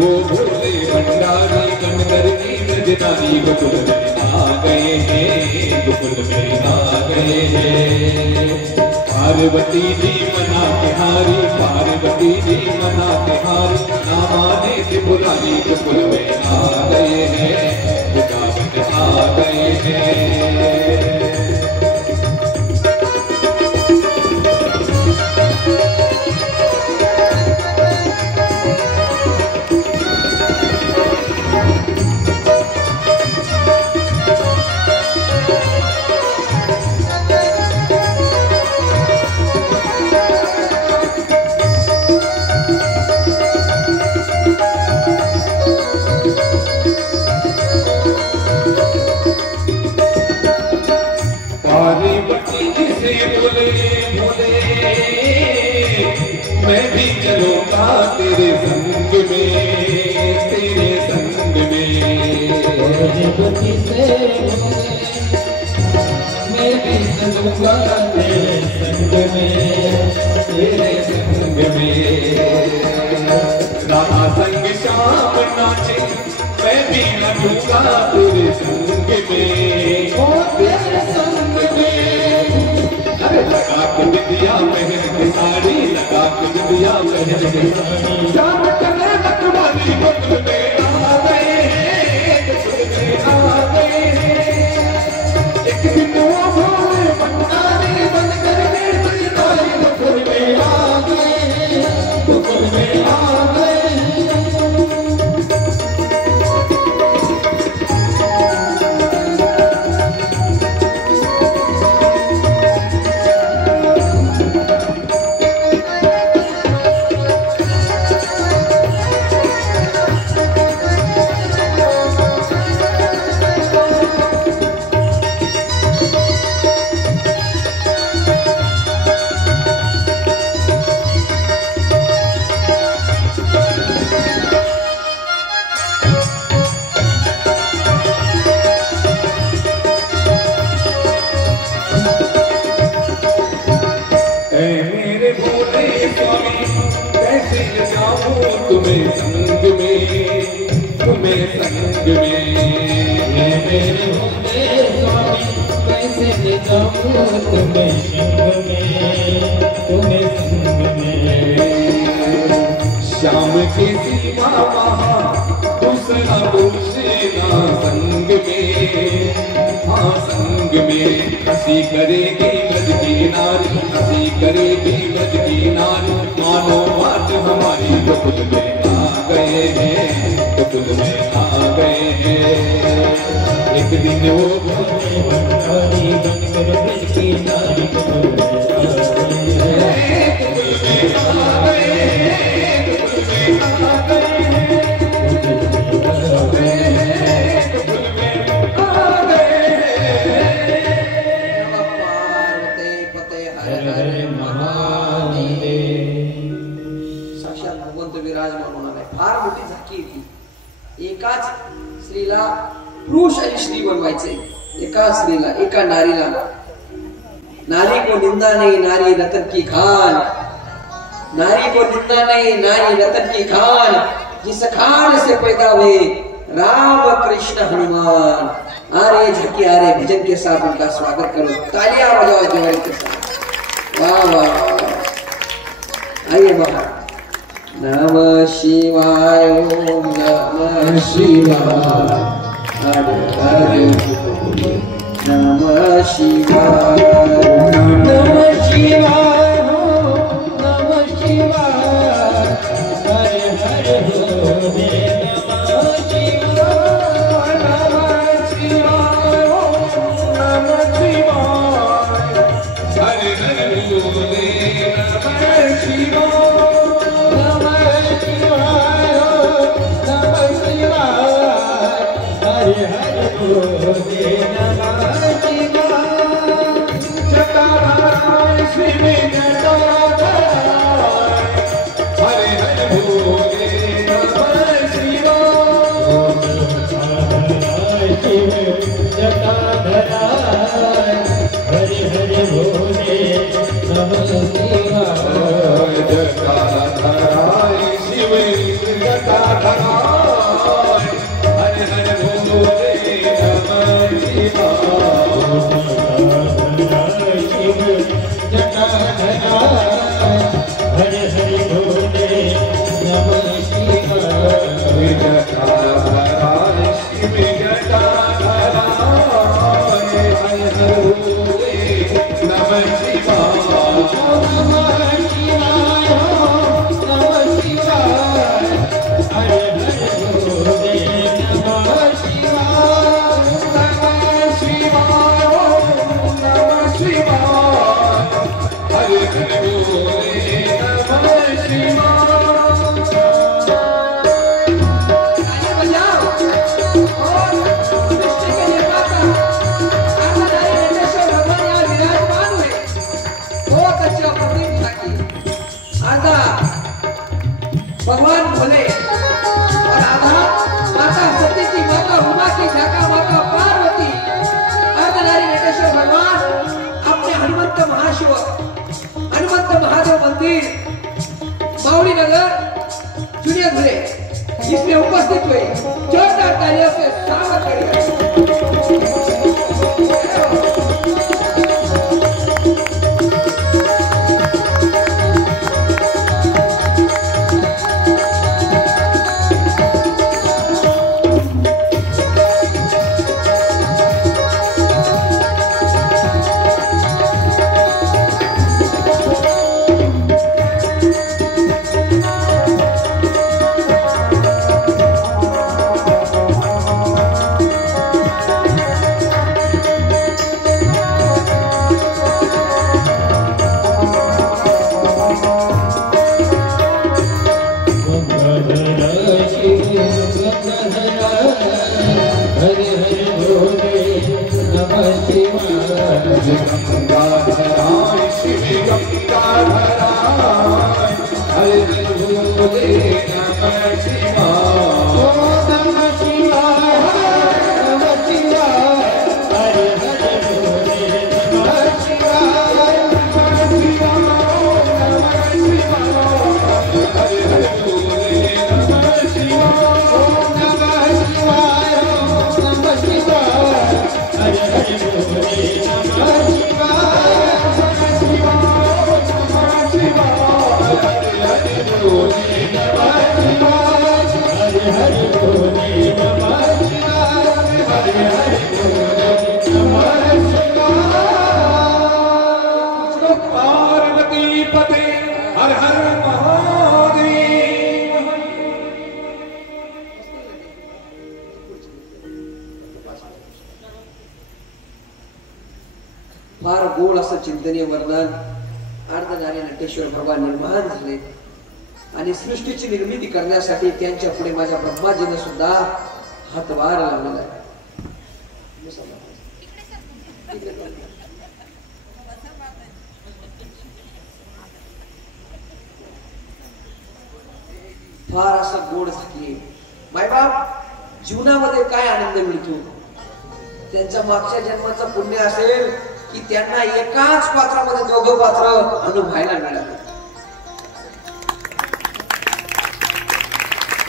वो भोले भंडारी कनकर की रजनारी गोकुल में आ गए हैं, गोकुल में आ गए हैं. पार्वती जी मना के हारी, पार्वती जी मना के हारी, ना माने त्रिपुरारी गोकुल में आ गए हैं, वृंदावन आ गए हैं. मैं भी चलूंगा तेरे संग में, तेरे संग में. पार्वती से मैं भी चलूंगा तेरे संग में, तेरे संग में. राधा संग श्याम नाचे, मैं भी नाचूंगा तेरे संग में, ओ तेरे संग में. लगा के बिंदिया पहन के साड़ी, लगा के बिंदिया पहन के साड़ी, श्याम के सिवा दूसरा पूछना संग में, हाँ संग में। हंसी करेगी ब्रज की नारी, हंसी करेगी ब्रज की नारी। मानो बात हमारी गोकुल में आ गए हैं, गोकुल में आ गए हैं। एक दिन वो बनकर ब्रज की नारी गोकुल में आ गए हैं। साक्षात भगवंत विराजमान होणार आहे। फार मोठी झाकी होती। एकाच स्त्रीला पुरुष आणि स्त्री बनवायचे, एका स्त्रीला, एका नारीला। नारी को निंदा नहीं, नारी रतन की खान। नारी को निंदा नहीं, नारी रतन की खान। जिस खान से पैदा हुए राम कृष्ण हनुमान। आरे झकी आरे भजन के साथ उनका स्वागत करो, तालियां बजाओ जोर के साथ। वाह वाह, आइए बाहर। नमः शिवाय, ओम नमः शिवाय, हरे हरे नमः शिवाय, नमः शिवाय, नमः शिवाय, हरे हरे हरे नमः शिवाय, नमः शिवाय, नमः शिवाय, हरे हरे बोले नमः शिवाय। हरे हरे बोले नमः शिवाय, जटाधारी शिव जटाधारी, हरे हरे बोले नमः शिवाय। शिव जटाधारी, हरे हरे बोले नमः शिवाय। जटाधारी शिव जटाधारी, हरे हरे बोले नमः भगवान भोले और आधा माता सती की, माता उमा की झाका, माता पार्वती, अर्धनारी नटेश्वर भगवान अपने हनुमंत महाशिव, हनुमंत महादेव मंदिर मावली नगर जुनिया धुले इसमें उपस्थित हुए। जोरदार तालियों से स्वागत करिए। भोले नमः शिवाय फार गोड असं चिंतनीय वर्णन अर्धनारी नटेश्वर भगवान निर्माण झाले आणि सृष्टीची निर्मिती करण्यासाठी त्यांच्या पुढे माझ्या ब्रह्माजीने सुद्धा हातभार लावलेला आहे. फार असं गोड झाली. मायबाप जीवनामध्ये काय आनंद मिळतो, त्यांच्या मागच्या जन्माचं पुण्य असेल की त्यांना एकाच पात्रामध्ये दोघं पात्र अनुभवायला मिळालं.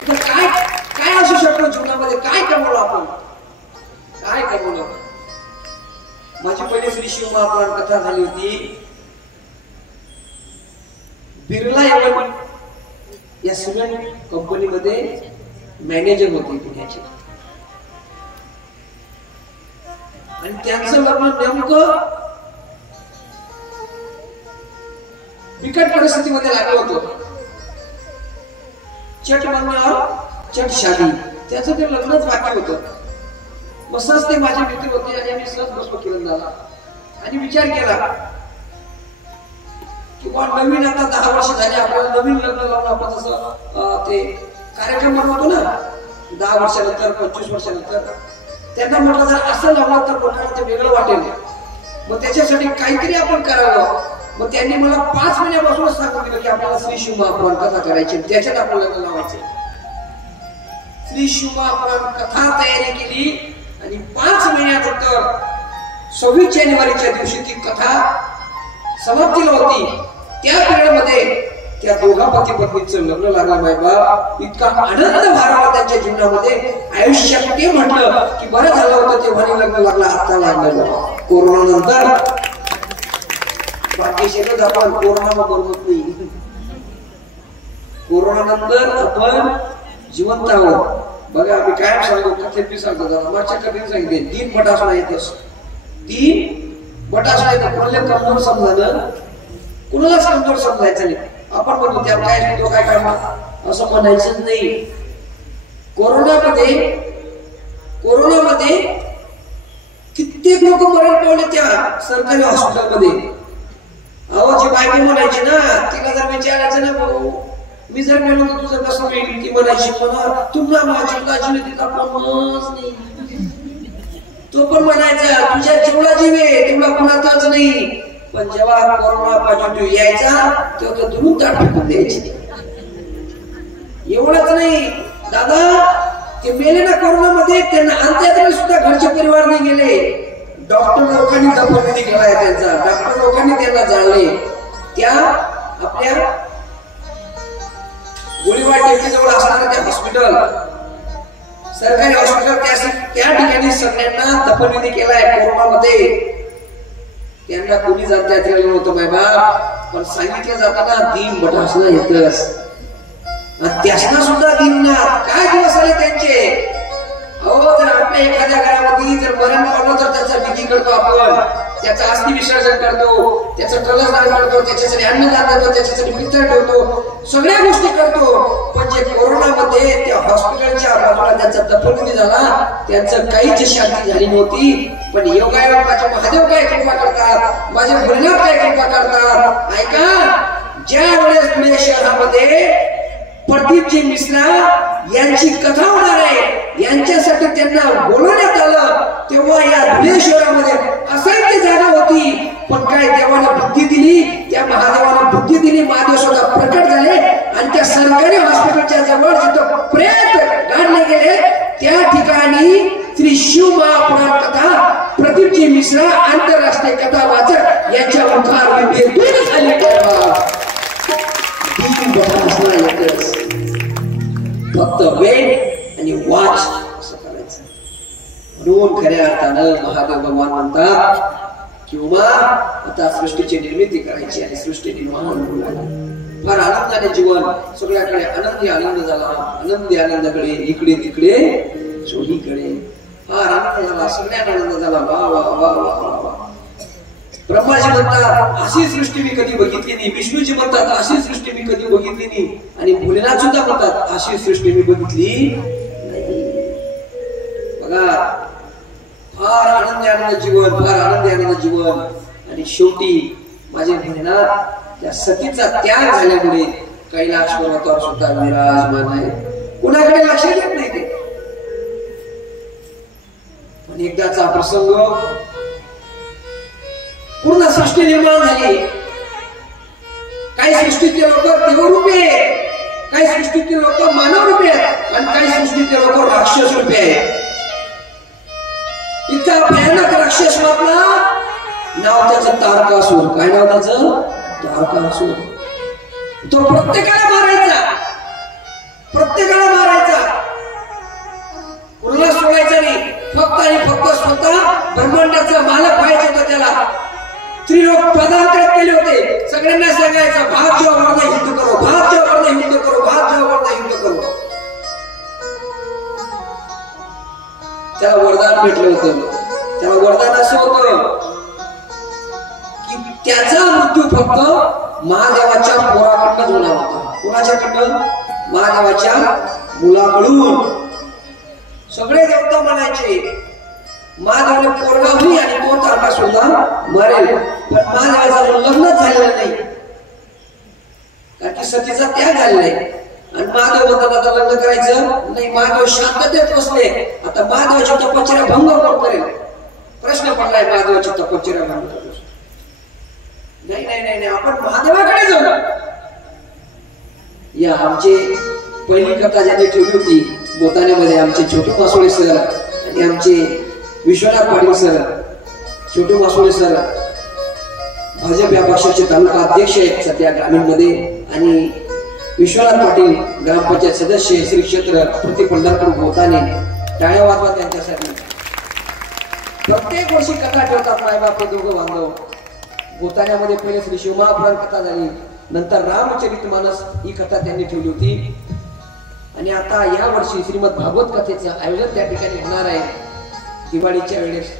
काय काय असू शकतो जीवनामध्ये, काय कमवलं आपण, काय कमवलं. माझी पहिली श्री शिव महापुराण कथा झाली होती. बिर्ला एवढं या सिमेंट कंपनीमध्ये मॅनेजर होते पुण्याचे आणि त्यांचं लग्न नेमकं बिकट परिस्थितीमध्ये लागलं होतं. चट म्हणण्यावर चट शादी, त्याचं ते लग्नच बाकी होतं. मग सहज ते माझे मित्र होते आणि आम्ही सहज बसलो किरणला आणि विचार केला की नवीन आता 10 वर्ष झाली आपल्याला नवीन लग्न लावून आपण जसं ते कार्यक्रम बनवतो ना 10 वर्षानंतर 25 वर्षानंतर, त्यांना म्हटलं जर असं लावलं तर लोकांना ते वेगळं वाटेल, मग त्याच्यासाठी काहीतरी आपण करावं. मग त्यांनी मला 5 महिन्यापासूनच सांगून दिलं की आपल्याला श्री शिव महापुराण कथा करायची, त्याच्यात आपण लग्न लावायचे. श्री शिव महापुराण कथा तयारी केली आणि 5 महिन्यानंतर 26 जानेवारीच्या दिवशी ती कथा समाप्तीला होती. त्या पिरियडमध्ये त्या दोघा पती पत्नीचं लग्न लागलं. मायबा इतका आनंद भरला त्यांच्या जीवनामध्ये. आयुष्यात ते म्हटलं की बरं झालं होतं तेव्हा लग्न लागलं, आता लागलं कोरोना नंतर. बाकीशेच आपण कोरोना बरोबर नाही, कोरोना नंतर आपण जिवंत आहोत. बघा आम्ही काय सांगतो, कथेत बी सांगतो, मागच्या कथेत सांगितले 3 बटासुरा येतच, 3 बटासुरा येतात. कोणाला कमजोर समजायला, कुणालाच कमजोर समजायचं नाही. आपण म्हणतो त्या काय तो काय करणार असं म्हणायचं नाही. कोरोनामध्ये कित्येक लोक मरण पावले त्या सरकारी हॉस्पिटलमध्ये. अहो जी बायको म्हणायची ना, तिला जर विचारायचं ना भाऊ मी जर मेलो तर तुझं कसं होईल, ती म्हणायची मला तुम्हाला माझी काळजी नाही, तिला कोणच नाही. तो पण म्हणायचा तुझ्या जेवढा जीव आहे तेवढा कोणाचाच नाही. पण जेव्हा कोरोना पॉझिटिव्ह यायचा तेव्हा दुरून ताट टाकून द्यायची. एवढंच नाही दादा, ते मेले ना कोरोनामध्ये, त्यांना अंत्ययात्रेला सुद्धा घरचे परिवार नाही गेले. डॉक्टर लोकांनी दफनविधी केलाय त्यांचा, डॉक्टर लोकांनी त्यांना जाळले. त्या आपल्या गोळीवाड टेकडीजवळ असणाऱ्या त्या हॉस्पिटल, सरकारी हॉस्पिटल, त्या ठिकाणी सगळ्यांना दफनविधी केलाय कोरोनामध्ये. त्यांना कोणी जात यात्रेला नव्हतं मायबा, पण सांगितलं जाताना 3 बटासुरा येतच. त्यासना सुद्धा दिना काय दिवस आले त्यांचे. अहो जर आपल्या एखाद्या घरामध्ये जर मरण पावलं तर त्याचा विधी करतो आपण, त्याचा अस्थि विसर्जन करतो, त्याचं कलशदान करतो, त्याच्यासाठी अन्नदान करतो, त्याच्यासाठी पितळ ठेवतो, सगळ्या गोष्टी करतो. पण जे कोरोनामध्ये त्या हॉस्पिटलच्या बाजूला त्यांचा दफनविधी झाला, त्यांचं काहीच शांती झाली नव्हती. पण योगायोग माझे महादेव काय कृपा करतात, माझे भोलेनाथ काय कृपा करतात. ऐका, ज्या वेळेस पुणे शहरामध्ये प्रदीपजी मिश्रा यांची कथा होणार आहे, यांच्यासाठी त्यांना बोलवण्यात आलं, तेव्हा या धुळे शहरामध्ये असंख्य जागा होती. पण काय देवाने बुद्धी दिली, त्या महादेवाने बुद्धी दिली, महादेव स्वतः प्रकट झाले आणि त्या सरकारी हॉस्पिटलच्या जवळ जिथं प्रेत गाडले गेले त्या ठिकाणी श्री शिव महापुराण कथा प्रदीपजी मिश्रा आंतरराष्ट्रीय कथा वाचक यांच्या मुखार भेटून झाले. फक्त वेळ आणि वाच असं करायचं. म्हणून खऱ्या अर्थानं महादेव भगवान म्हणतात किंवा आता सृष्टीची निर्मिती करायची आणि सृष्टी निर्माण होईल. फार आनंदाने जीवन, सगळ्याकडे आनंदी आनंद झाला, आनंदी आनंदाकडे इकडे तिकडे चोहीकडे फार आनंद झाला, सगळ्यांना आनंद झाला. वा वा वा वा वा. ब्रह्माजी म्हणतात अशी सृष्टी मी कधी बघितली नाही, विष्णूजी म्हणतात अशी सृष्टी मी कधी बघितली नाही, आणि भोलेनाथ सुद्धा म्हणतात अशी सृष्टी मी बघितली नाही. बघा फार आनंदी आनंद जीवन, फार आनंदी आनंद जीवन. आणि शेवटी माझे भोलेनाथ त्या सतीचा त्याग झाल्यामुळे कैलाश पर्वतावर सुद्धा विराजमान आहे. कुणाकडे लक्ष देत नाही ते. पण एकदाचा प्रसंग, पूर्ण सृष्टी निर्माण झाली. काही सृष्टीचे लोक देवरूपी आहेत, काही सृष्टीचे लोक मानव रूपी आहेत आणि काही सृष्टीचे लोक राक्षस रूपी आहेत. इतका भयानक राक्षस म्हटला, नाव त्याचं तारकासूर. काय नाव त्याचं? तारकासूर. तो प्रत्येकाला मारायचा, प्रत्येकाला मारायचा, कोणाला सोडायचा नाही. फक्त आणि फक्त स्वतः ब्रह्मांडाचा मालक व्हायचा होता त्याला. त्रिलोक पदार्थ केले होते, सगळ्यांना सांगायचं भाग जेव्हा युद्ध करो, भाग जेव्हा युद्ध करो, भाग जेव्हा युद्ध करो. त्याला वरदान भेटलं होतं. त्याला वरदान असं होतं की त्याचा मृत्यू फक्त महादेवाच्या पोराकडून होणार होता. कोणाच्याकडून? महादेवाच्या मुलाकडून. सगळे देवता म्हणायचे महादेवाने पोरगा होईल आणि तो तारका सुद्धा मरेल. पण महादेवाचं लग्नच झालेलं नाही, कारण की सतीचा त्याग झालेला आहे. आणि महादेव म्हणतात आता लग्न करायचं नाही. महादेव शांततेत बसले. आता महादेवाची तपश्चर्या भंग कोण करेल? प्रश्न पडलाय महादेवाची तपश्चर्या भंग. नाही नाही नाही, आपण महादेवाकडे जाऊ. या आमची पहिली कथा ज्यांनी ठेवली होती बोताण्यामध्ये, आमचे छोटे मासोळे सर आणि आमचे विश्वनाथ पाटील सर. छोटे मासोळे सर भाजप या पक्षाचे तालुका अध्यक्ष आहेत सध्या ग्रामीण मध्ये, आणि विश्वनाथ पाटील ग्रामपंचायत सदस्य श्री क्षेत्र प्रति पंढरपूर बोताने. टाळ्या वाजवा त्यांच्यासाठी. प्रत्येक वर्षी कथा ठेवतात मायबाप दोघं बांधव. बोताण्यामध्ये पहिले श्री शिवमहापुराण कथा झाली, नंतर रामचरितमानस ही कथा त्यांनी ठेवली होती. आणि आता या वर्षी श्रीमद भागवत कथेचे आयोजन त्या ठिकाणी होणार आहे दिवाळीच्या वेळेस.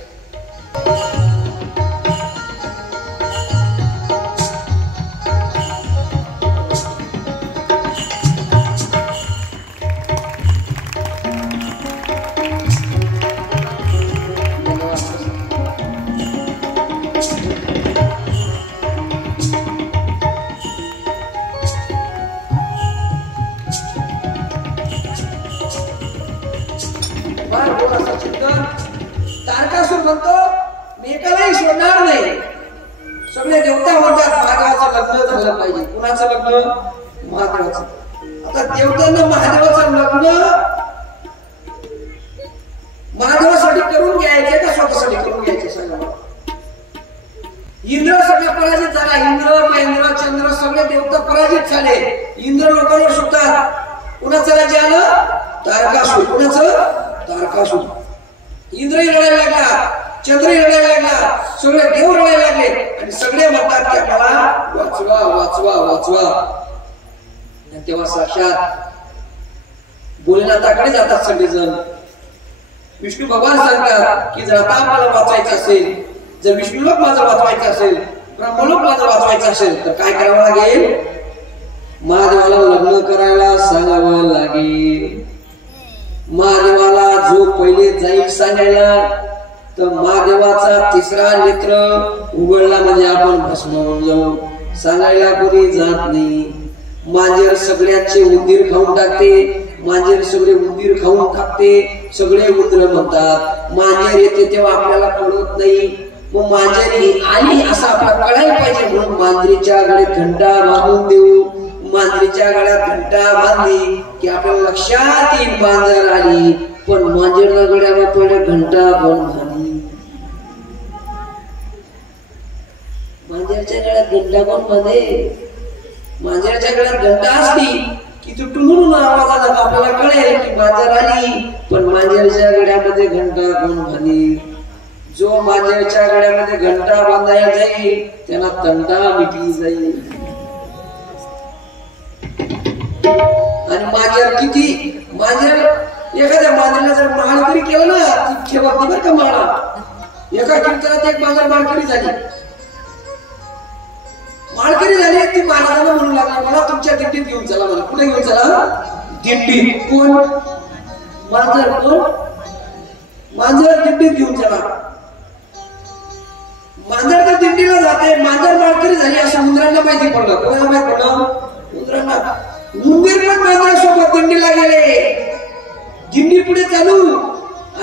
तारकासूर म्हणतो मी एकालाही सोडणार नाही. सगळे देवता म्हणतात महादेवाचं लग्न झालं पाहिजे. कुणाचं लग्न? महादेवाचं. आता देवतांना महादेवाचं लग्न महादेवासाठी करून घ्यायचे का स्वतःसाठी करून घ्यायचे? सांगा. इंद्र सगळं पराजित झाला. इंद्र, महेंद्र, चंद्र सगळे देवता पराजित झाले. इंद्र लोकांवर सुद्धा कुणाचं राज्य आलं? तारकासूर. कुणाचं? तारकासूर. इंद्रही रडायला लागला, चंद्रही रडायला लागला, सगळे देव रडायला लागले आणि सगळे म्हणतात की आम्हाला वाचवा वाचवा वाचवा. आणि तेव्हा साक्षात भोलेनाथाकडे जातात सगळेजण. विष्णू भगवान सांगतात की जर आता आम्हाला वाचवायचं असेल, जर विष्णुलोक माझं वाचवायचं असेल, ब्रह्मलोक माझं वाचवायचं असेल तर काय करावं लागेल? महादेवाला लग्न करायला सांगावं लागेल. महादेवाला जो पहिले जाईल सांगायला तर महादेवाचा तिसरा नेत्र उघडला म्हणजे आपण भस्म होऊन जाऊ. सांगायला कोणी जात नाही. मांजर सगळ्यांचे उंदीर खाऊन टाकते. मांजर सगळे उंदीर खाऊन टाकते. सगळे उंदर म्हणतात. मांजर येते तेव्हा आपल्याला कळत नाही. मग मांजरी आली असं आपल्याला कळायला पाहिजे म्हणून मांजरीच्या गळ्यात घंटा बांधून देऊ. मांजरीच्या गळ्यात घंटा बांधली की आपल्याला लक्षात येईल मांजर आली. पण मांजरला गळ्याला पहिले घंटा कोण बांधली? मांजरच्या गळ्यात घंटा कोण बांधे? मांजरच्या गळ्यात घंटा असली की तू टुणून आवाज आला आपल्याला कळेल की मांजर आली. पण मांजरच्या गळ्यामध्ये घंटा कोण बांधली? जो मांजरच्या गळ्यामध्ये घंटा बांधायला जाईल त्याला तंटा मिटली जाईल. आणि मांजर किती एखाद्या मांजरीला जर माळकरी केलं ना ती ठेवत नाही बरं का माळा. एका कीर्तनात एक मांजर माळकरी झाली. माळकरी झाली ती महाराजांना म्हणू लागला मला तुमच्या दिंडीत घेऊन चला. मला कुठे घेऊन चला? दिंडीत. कोण? मांजर. कोण? मांजर दिंडीत घेऊन चला. मांजर त्या दिंडीला जाते. मांजर माळकरी झाली असं उंदरांना माहिती पडलं. कोणाला माहिती पडलं? उंदरांना. उंदीर पण मांजरासोबत दिंडीला गेले. दिंडी पुढे चालू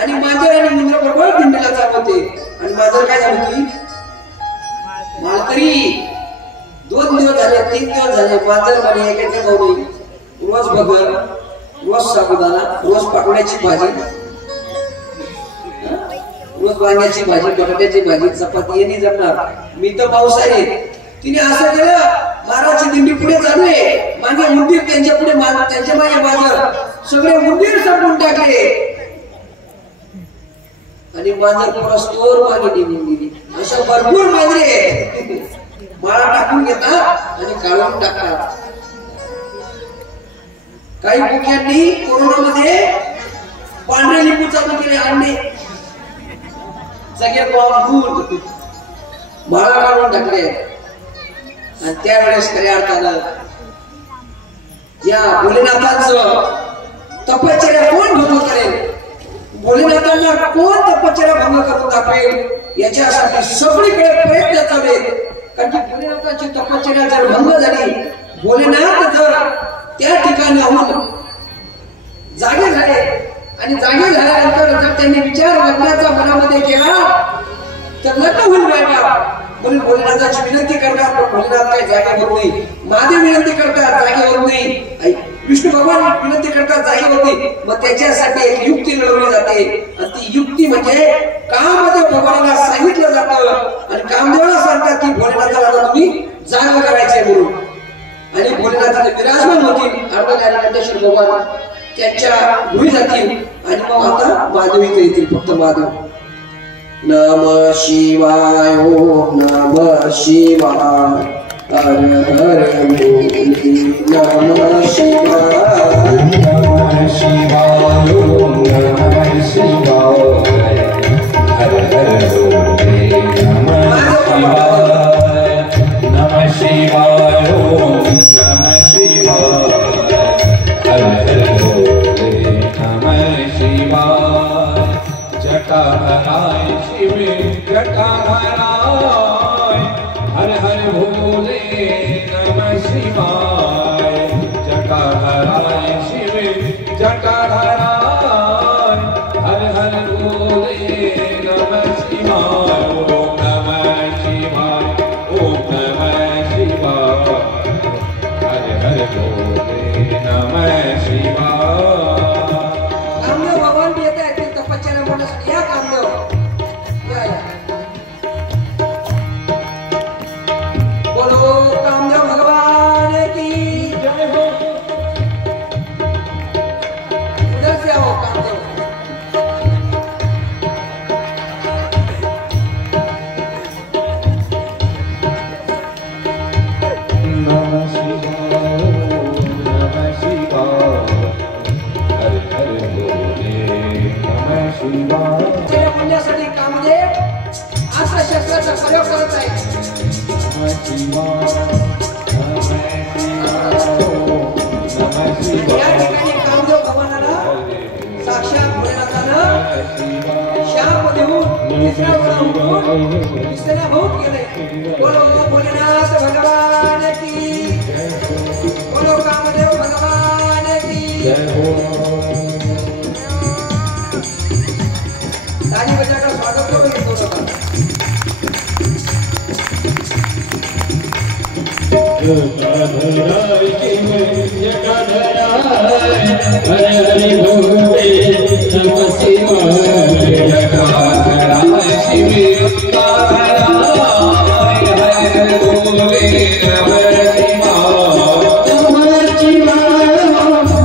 आणि मांजर आणि उंदर बरोबर दिंडीला चालवते. आणि मांजर काय झाली होती? माळकरी. 2 दिवस झाले 3 दिवस झाले मांजर म्हणे एकाचे भाऊ नाही. रोज बगर, रोज साबुदाणा, रोज पाटोळ्याची भाजी, रोज वांग्याची भाजी, बटाट्याची भाजी, चपाती यांनी जमणार. मी तर पावसाळी. तिने असं केलं महाराजची दिंडी पुढे चालू आहे. मागे उंदीर त्यांच्या पुढे त्यांच्या मागे मांजर. सगळे उंदीर संपून टाकले आणि मांजर परस्पर मागे निघून गेली. अशा भरपूर मांजरे आहेत. माळा टाकून घेतात आणि काढून टाकतात. काही मुख्यांनी कोरोनामध्ये पांढरे लिंबू चालू केले. आणले सगळे बांबून माळा काढून टाकले. आणि त्यावेळेस खऱ्या अर्थानं या भोलेनाथांचं तपश्चर्या कोण भंग करेल? भोलेनाथांना कोण तपश्चर्या भंग करून दाखवेल याच्यासाठी सगळीकडे प्रयत्न चालले. कारण की भोलेनाथांची तपश्चर्या जर भंग झाली, भोलेनाथ जर त्या ठिकाणाहून जागे झाले आणि जागे झाल्यानंतर जर त्यांनी विचार लग्नाचा मनामध्ये केला तर लग्न होईल बायका. म्हणून भोलेनाथाची विनंती करतात पण भोलेनाथ काही जागे होत नाही. महादेव विनंती करतात जागे होत नाही. विष्णू भगवान विनंती करतात जागे होत नाही. मग त्याच्यासाठी एक युक्ती लढवली जाते आणि ती युक्ती म्हणजे कामदेव भगवानाला सांगितलं जातं आणि कामदेवाला सांगतात की भोलेनाथाला तुम्ही जाग करायचे म्हणून. आणि भोलेनाथाने विराजमान होतील. अर्धनारेश्वर भगवान त्यांच्या भुई जातील आणि मग आता महादेव इथे येतील. फक्त महादेव. नमः शिवाय. ओम नमः शिवाय. हर हर भोले. नमः शिवाय. नमः शिवाय. ओम नमः शिवाय. हर हर भोले. नमः शिवाय. नमः शिवाय. ओम नमः शिवाय. हर हर भोले. नमः शिवाय. जटाधराय शिव जटाधराय. हर हर भोले. नमः शिवाय. जटाधराय शिव जटाधराय. हर हर भोले. नमः शिवाय. ओम नमः शिवाय. ओम नमः शिवाय. हर हर भोले. नमः शिवाय. बोलो भोलेनाथ भगवान की. बोलो कामदेव भगवान की. ताली बजाकर स्वागत करो. हरे हरि भोले नमः शिवाय जटाधराय शिवे जटाधराय हरे हरि भोले नमः शिवाय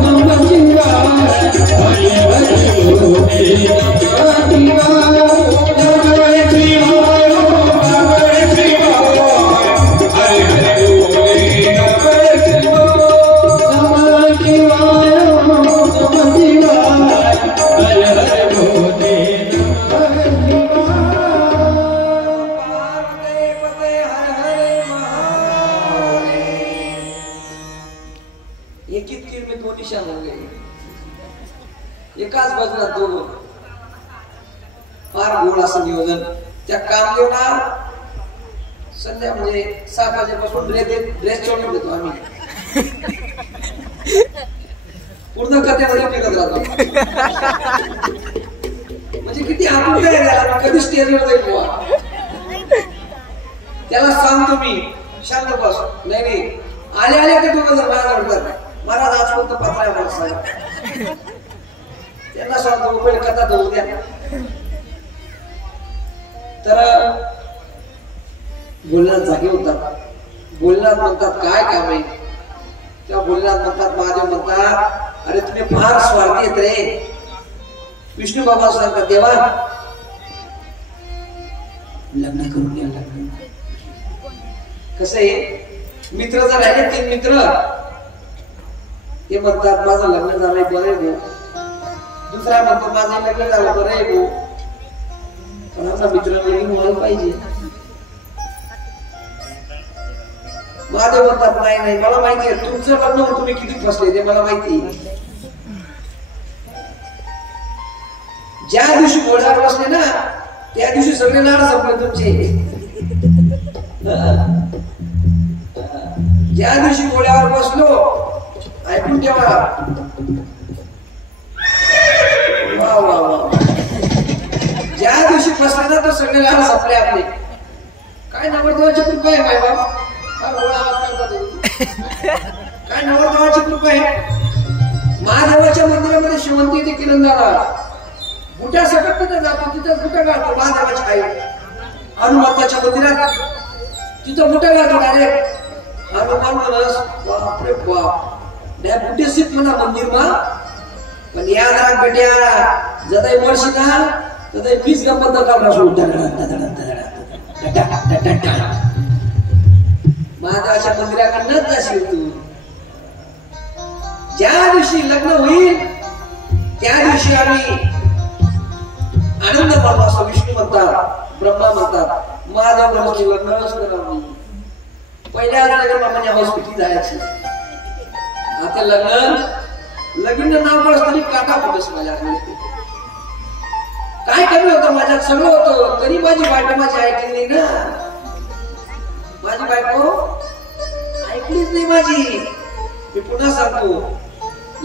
नमः शिवाय हरे हरि भोले एकाच बाजूला दोन फार गोड असं नियोजन. त्या कामदेवला संध्या म्हणजे 7 वाजेपासून ड्रेस चोळून देतो आम्ही. पूर्ण कथेमध्ये फिरत राहतो. म्हणजे किती आनंद आहे त्याला. कधी स्टेजवर जाईल बुवा त्याला सांगतो मी शांत बस. नाही आले आले ते दोघं जण मला म्हणतात महाराज आजपर्यंत पात्र आहे. त्यांना सांगतो उपेड कथा तर उद्या. तर बोलण्यात जागे होतात. बोलण्यात म्हणतात काय काम आहे. त्या बोलण्यात म्हणतात महादेव म्हणतात अरे तुम्ही फार स्वार्थी आहेत रे. विष्णू बाबा सांगतात देवा लग्न करून घ्या. लग्न कसं आहे मित्र जर राहिले 3 मित्र ते म्हणतात माझं लग्न झालंय बरं आहे भाऊ. दुसरा म्हणतो माझं लग्न झालं बरं आहे भाऊ पण आमचा मित्र लगीन व्हायला पाहिजे. महादेव म्हणतात नाही नाही मला माहिती आहे तुमचं लग्न तुम्ही किती फसले ते मला माहिती. ज्या दिवशी घोड्यावर बसले ना त्या दिवशी सगळे नाड संपले तुमचे. ज्या दिवशी घोड्यावर बसलो ऐकून ठेवा. वा वा वा. ज्या दिवशी बसले ना तर सगळे नाड संपले आपले. काय नवरदेवाची कृपा आहे बाय बाप. काय नवरदेवाची कृपा आहे. महादेवाच्या मंदिरामध्ये शिवंती येते किरणदारा बुट्या सकट तिथे जातो. तिथं बुट्या घालतो महादेवाची आई. हनुमंताच्या मंदिरात तिथं बुट्या घालतो डायरेक्ट. हनुमान म्हणस बापरे बाप नाही बुटे सिप म्हणा मंदिर मा पण याद राख बेट्या जदाई मरशी ना तदाई 20 गंमत काढला सोड. महादेवाच्या मंदिराकडनंच जाशील तू. ज्या दिवशी लग्न होईल त्या दिवशी आम्ही आनंद मानू असं विष्णू म्हणतात ब्रह्मा म्हणतात. महादेव म्हणून लग्नच करावं. पहिल्या लग्न म्हणजे हॉस्पिटल जायची. आता लगीन नाव पडस तरी काटा फुटस माझ्याकडे. काय कमी होतं माझ्यात सगळं होतं तरी माझी बायको माझी ऐकली नाही ना. माझी बायको ऐकलीच नाही माझी. मी पुन्हा सांगतो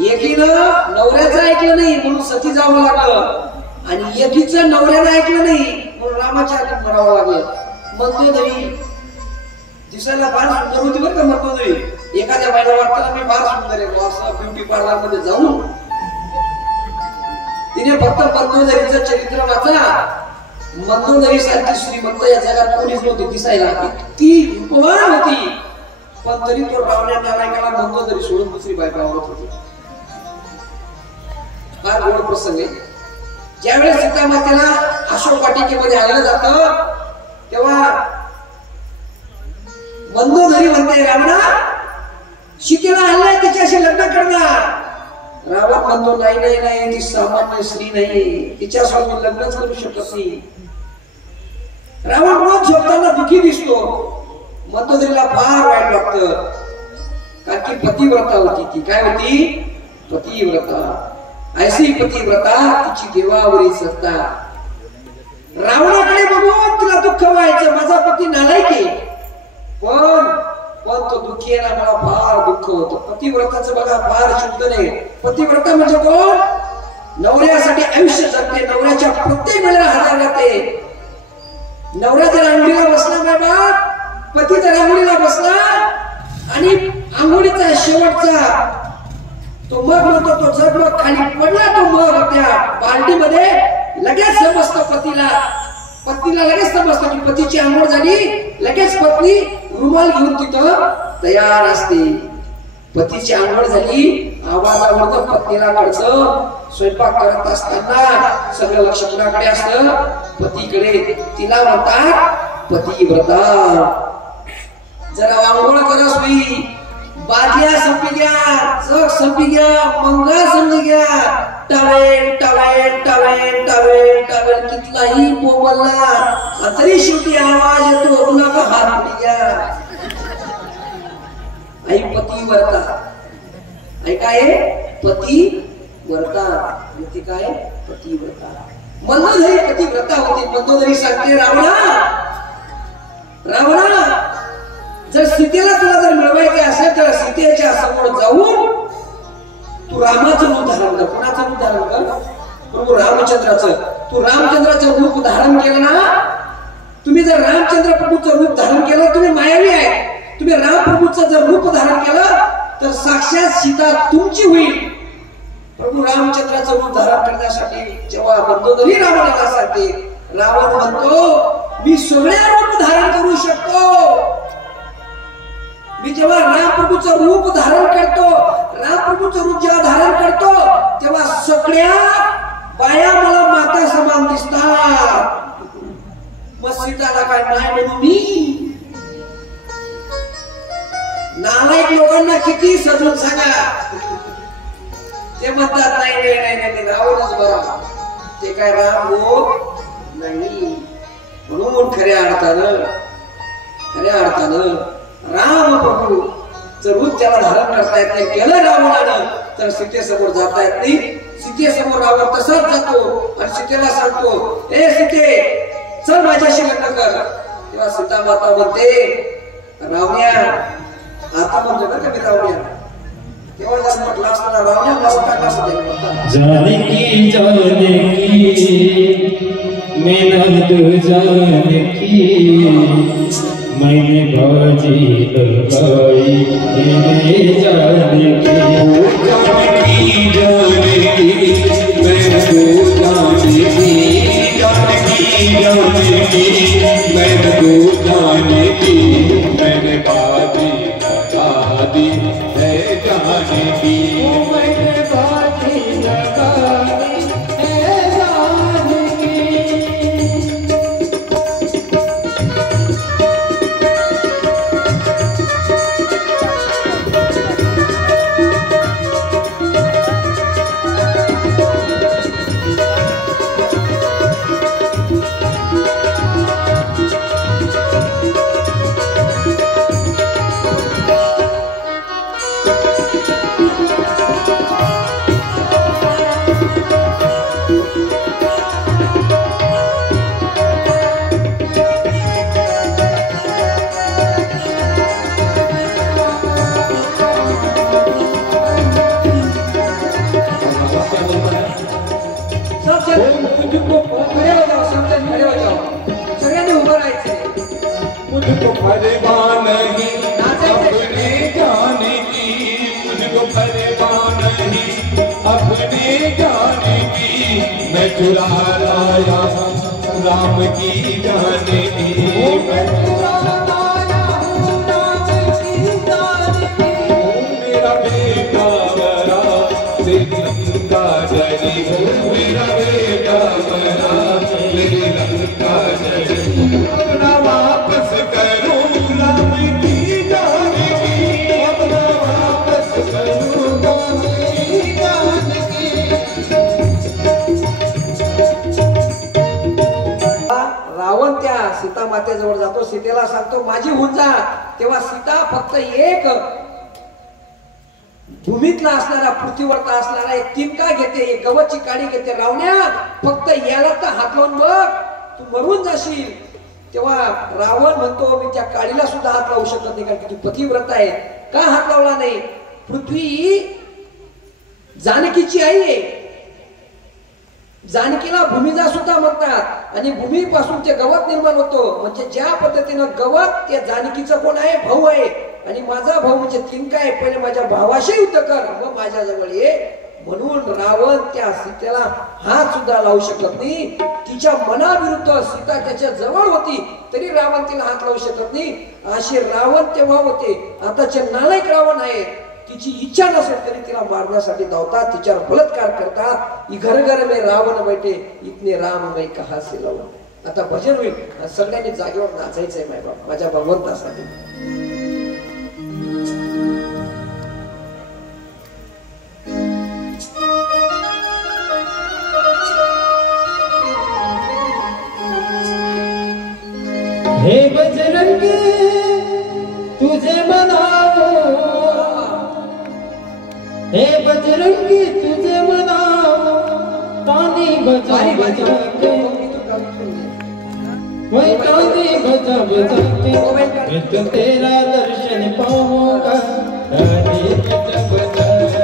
एकीनं नवऱ्याचं ऐकलं नाही म्हणून सती जावं लागलं आणि एकीचं नवऱ्यानं ऐकलं नाही म्हणून रामाच्या हातून मरावं लागलं. मंदोदरी दिसायला फार सुंदर होती बरं का मंदोदरी. एखाद्या बाईला वाटतं ना मी फार सुंदर आहे असं ब्युटी पार्लर मध्ये जाऊन तिने फक्त मंदोदरीचं चरित्र वाचा. मंदोदरी सारखी श्रीमंत या जगात कोणीच नव्हती दिसायला. इतकी रूपवान होती पण तरी तो रावण्या नालायकाला मंदोदरी सोडून दुसरी बायको आवडत होती. फार गोड प्रसंग आहे. ज्यावेळेस सीतामातेला अशोक वाटिकेमध्ये आणलं जातं तेव्हा मंदोदरी म्हणते रावणा सीतेला आणलाय तिच्याशी लग्न करणार. रावण म्हणतो नाही नाही नाही ती सामान्य स्त्री नाही तिच्यासोबत लग्नच करू शकत नाही. रावण रोज झोपताना दुःखी दिसतो. मंदोदरीला फार वाईट वाटतं कारण की पतिव्रता होती ती. काय होती पतिव्रता. ऐशी पतिव्रता तिची देवावरी सत्ता. रावणाकडे बघून तिला दुःख व्हायचं माझा पती नालायक आहे पण तो दुःखी आहे ना मला फार दुःख होतं. पतिव्रताचं बघा फार शुद्ध नाही. पतिव्रता म्हणजे कोण नवऱ्यासाठी आयुष्य जगते. नवऱ्याच्या प्रत्येक वेळेला हजर राहते. नवरा जर अंगडीला बसला बाबा पती जर अंगडीला बसला आणि आंघोळीचा शेवटचा तो मग म्हणतो, तो जगमग खाली पडला तो मग त्या बाल्टीमध्ये, लगेच समजतं पत्नीला लगेच समजतं की पतीची आंघोळ झाली. लगेच पत्नी रुमाल घेऊन तिथं तयार असते. पतीची आंघोळ झाली, आवाजावर पत्नीला कळतं. स्वयंपाक करत असताना सगळं लक्ष कुणाकडे असतं? पतीकडे. तिला म्हणतात पतिव्रता. जरा आंघोळ करस मी, बादल्या संपी घ्या, जग संपी घ्या, मंगळ समजी घ्या. टावेल टावेल टावेल टावेल टावेल कितलाही पोवला तरी शेवटी आवाज येतो, तुला का हात पुढे घ्या. आई पतिव्रता. आई काय पतिव्रता. ती काय पतिव्रता. मंदोदरी पतिव्रता होती. मंदोदरी सांगते, रावणा जर सीतेला तुला जर मिळवायचे असेल तर सीतेच्या समोर जाऊन तू रामाचं रूप धारण कर. कोणाचं रूप धारण कर? प्रभू रामचंद्राचं. तू रामचंद्राचं रूप धारण केलं ना, तुम्ही जर रामचंद्र प्रभूचं रूप धारण केलं, तुम्ही मायावी आहे. तुम्ही राम प्रभूचं जर रूप धारण केलं तर साक्षात सीता तुमची होईल. प्रभू रामचंद्राचं रूप धारण करण्यासाठी जेव्हा मंदोदरी रावणाला सांगते, रावण म्हणतो मी सगळ्या रूप धारण करू शकतो. मी जेव्हा रामप्रभूचं रूप धारण करतो, रामप्रभूचं रूप जेव्हा धारण करतो, तेव्हा सगळ्या बाया मला माता समान दिसतात. मग सीताला काय नाही म्हणू मी? नालायक लोकांना किती सजून सांगा, ते म्हणतात नाही रावणच बरा, ते काय राम होत नाही. म्हणून खऱ्या अर्थानं राम प्रभू जर रूप त्याला धारण करता येत नाही, केलं रावणानं, तर सीतेसमोर जाता येत नाही. सीतेसमोर रावण तसाच जातो आणि सीतेला सांगतो, ए सीते चल माझ्याशी लग्न कर. तेव्हा सीता माता म्हणते, रावण्या आता म्हणतो ना कमी रावण्या, तेव्हा जर म्हटलं असताना रावण्या असं टाकला असं जानकी मेहनत जानकी मैंने बाजी लगाई तेरे जानकी जानकी मैं तो जानकी मैं तो जानकी मैंने बाजी लगा दी है जानकी मैंने बाजी लगा दी है जानकी. सगळ्यांनी उभं राहायचे. मुझको परवाह नहीं अपने जाने की, मुझको परवाह नहीं अपने जाने की, मैं चुरा लाया राम की जाने की, मैं चुरा लाया राम की जाने की. मेरा बेटा बड़ा लंका जली, मेरा बेटा बड़ा लंका जली. अपना वापस करूं राम की जाने की, अपना वापस करूं राम की जाने की. रावण त्या सीता मातेजवळ जातो, सीतेला सांगतो माझी होऊन जा. तेव्हा सीता फक्त एक भूमीतला असणारा, पृथ्वीवरचा असणारा एक तिनका घेते, एक गवतची काडी घेते. रावण्या फक्त याला तर हात लावून बघ, तू मरून जाशील. तेव्हा रावण म्हणतो मी त्या काडीला सुद्धा हात लावू शकत नाही, कारण की तू पतिव्रत आहे. का हात लावला नाही? पृथ्वी जानकीची आई आहे. जानकीला भूमिजा सुद्धा म्हणतात आणि भूमीपासून ते गवत निर्माण होतो. म्हणजे ज्या पद्धतीनं गवत त्या जानकीचं कोण आहे? भाऊ आहे. आणि माझा भाऊ म्हणजे तीन काय पहिले माझ्या भावाशी युद्ध कर मग माझ्या जवळ ये म्हणून रावण त्या सीतेला हात सुद्धा लावू शकत नाही तिच्या मनाविरुद्ध सीता त्याच्या जवळ होती तरी रावण तिला हात लावू शकत नाही असे रावण तेव्हा होते आताचे नालायक रावण आहे तिची इच्छा नसेल तरी तिला मारण्यासाठी धावतात तिच्यावर बलात्कार करतात घर घर में रावण बैठे इतने राम मैं कहा से लावून आता भजन होईल सगळ्यांनी जागेवर नाचायचंय मायबाप माझ्या भगवंतासाठी हे बजरंगी तुझे मनावो हे बजरंगी तुझे मनावो तानी बजा बजा के वही तानी बजा बजा के मैं तो तेरा दर्शन पाऊंगा तानी बजा बजा के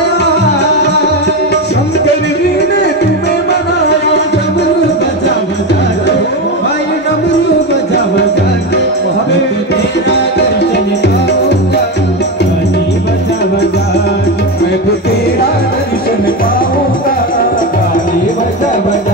तो तेरा दर्शन पाऊंगा तानी बजा बजा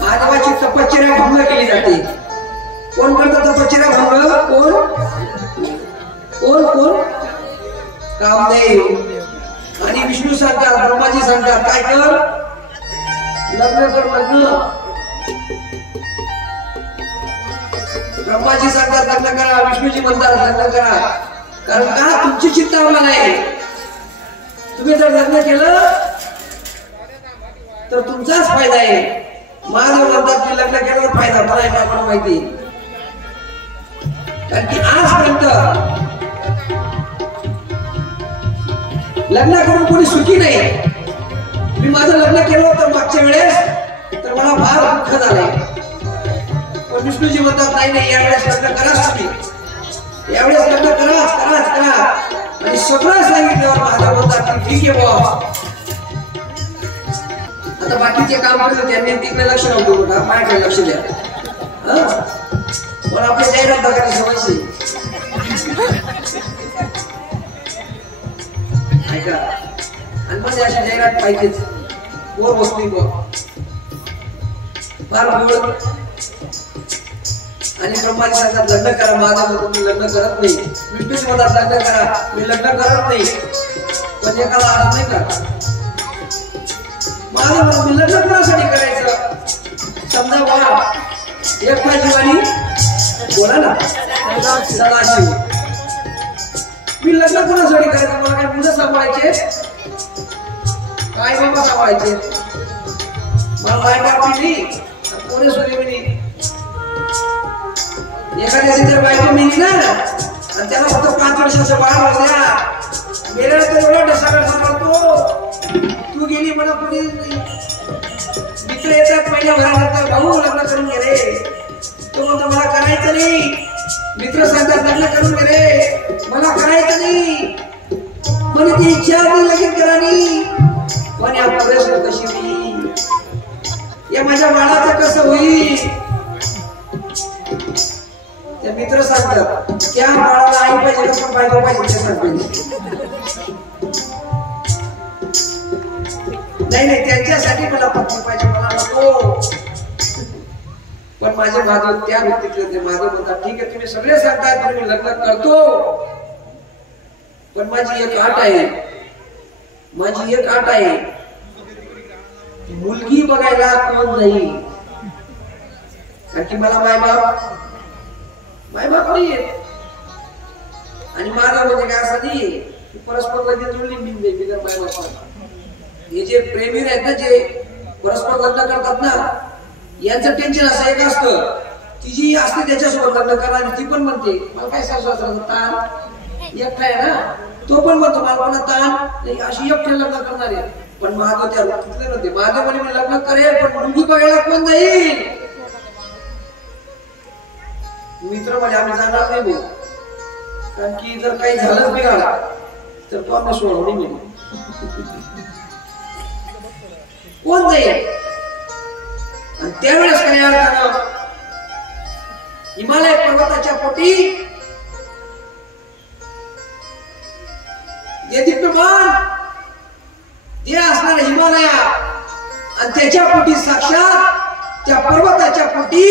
महादेवाची तपश्चर्या भंग केली जाते कोण करतं तपश्चर्या भंग कोण कोण कोण कामदेव आणि विष्णू सांगतात ब्रह्माजी सांगतात काय कर लग्न कर लग्न ब्रह्माजी सांगतात लग्न करा विष्णूजी म्हणतात लग्न करा कारण का तुमची चिंता होला नाही तुम्ही जर लग्न केलं तर तुमचाच फायदा आहे महादेव म्हणतात की लग्न केल्यावर फायदा मला आहे मला माहिती कारण की आजपर्यंत लग्न करून कोणी सुखी नाही मी माझं लग्न केलं होतं मागच्या वेळेस तर मला फार दुःख झालंय पण विष्णूजी म्हणतात नाही नाही यावेळेस लग्न कराच तुम्ही यावेळेस लग्न करा आणि सगळं सांगितल्यावर महादेव म्हणतात की ठीक आहे बॉस आता बाकीचे काम करतो त्यांनी तिकडे लक्ष नव्हतं का माझ्याकडे लक्ष द्या पण आपल्या जाहिरात बघायला समजते ऐका आणि मध्ये अशी जाहिरात पाहिजेच वर बसली फार गोड आणि ब्रह्माजी सांगतात लग्न करा माझ्या मधून मी लग्न करत नाही विष्णूची मनात लग्न करा मी लग्न करत नाही पण एकाला अर्थ नाही का माझं मत मी लग्न कोणासाठी करायचं समजा बा एकटा जीवानी बोला ना सदाशिव मी लग्न कोणासाठी करायचं मला काय मुलं सांभाळायचे काय बाबा सांभाळायचे मला माय बाप नाही कोणी सोडली मी एखाद्याची जर बायको मिळली ना आणि त्याला फक्त 5 वर्षाचं बाळ होत्या गेल्या तर एवढा ढसाकडे सांभाळतो तू गेली मला कुठे मित्र येतात पहिल्या घरानंतर भाऊ लग्न करून गेले तो म्हणतो मला करायचं नाही मित्र सांगतात लग्न करून गेले मला करायचं नाही म्हणे ती इच्छा नाही लगेच करानी पण या प्रश्न कशी मी या माझ्या बाळाचं कसं होईल ते मित्र सांगतात त्या बाळाला आई पाहिजे का पण बायको पाहिजे ते सांगते नाही त्यांच्यासाठी मला पत्नी पाहिजे मला नको पण माझे माधव त्या व्यक्तीतले होते माधव म्हणतात ठीक आहे तुम्ही सगळे सांगताय पण मी लग्न करतो पण माझी एक अट आहे मुलगी बघायला कोण नाही कारण की मला मायबाप नाहीये आणि माझं म्हणजे काय असं नाही परस्पर लगेच जुळली मी बिगर मायबाप हे जे प्रेमी आहेत ना जे परस्पर लग्न करतात ना यांचं टेन्शन असं एक असतं ती जी असते त्याच्यासोबत लग्न करणार ती पण म्हणते मला काय सासू ताण एकटा आहे ना तो पण म्हणतो मला कोणा ताण नाही अशी एकटे लग्न करणार आहे पण महादेव त्या तिथले नव्हते महादेव म्हणे मी लग्न करेल पण मुलगी बघायला कोण जाईल मित्र म्हणजे आम्ही जाणार नाही भाऊ कारण की जर काही झालंच बिघाडा तर तो आम्ही सोडवणी मिळेल कोण जाईल आणि त्यावेळेस काय अर्थानं हिमालय पर्वताच्या पोटी जे दिव्यमान जे असणारे हिमालया आणि त्याच्या पोटी साक्षात त्या पर्वताच्या पोटी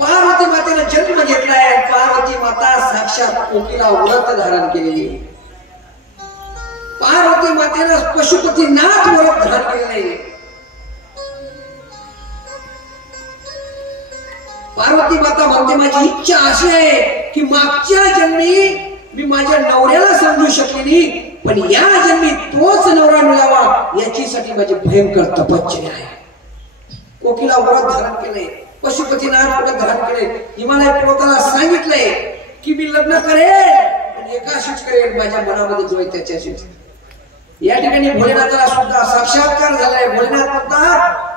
पार्वती मातेने जन्म घेतलाय पार्वती माता साक्षात कोकिला व्रत धारण केलेली पार्वती मातेने पशुपतीनाथ व्रत धारण केलेले पार्वती माता म्हणते माझी इच्छा अशी आहे की मागच्या जन्मी मी माझ्या नवऱ्याला समजू शकले नाही पण या जन्मी तोच नवरा मिळावा याच्यासाठी माझी भयंकर तपश्चर्या आहे कोकिला व्रत धारण केले पशुपतीनाथ व्रत धारण केले हिमालय पर्वताला सांगितलंय की मी लग्न करेल पण एकाशीच करेल माझ्या मनामध्ये जो आहे त्याच्याशीच या ठिकाणी भोलेनाथाला सुद्धा साक्षात्कार झालाय भोलेनाथ म्हणतात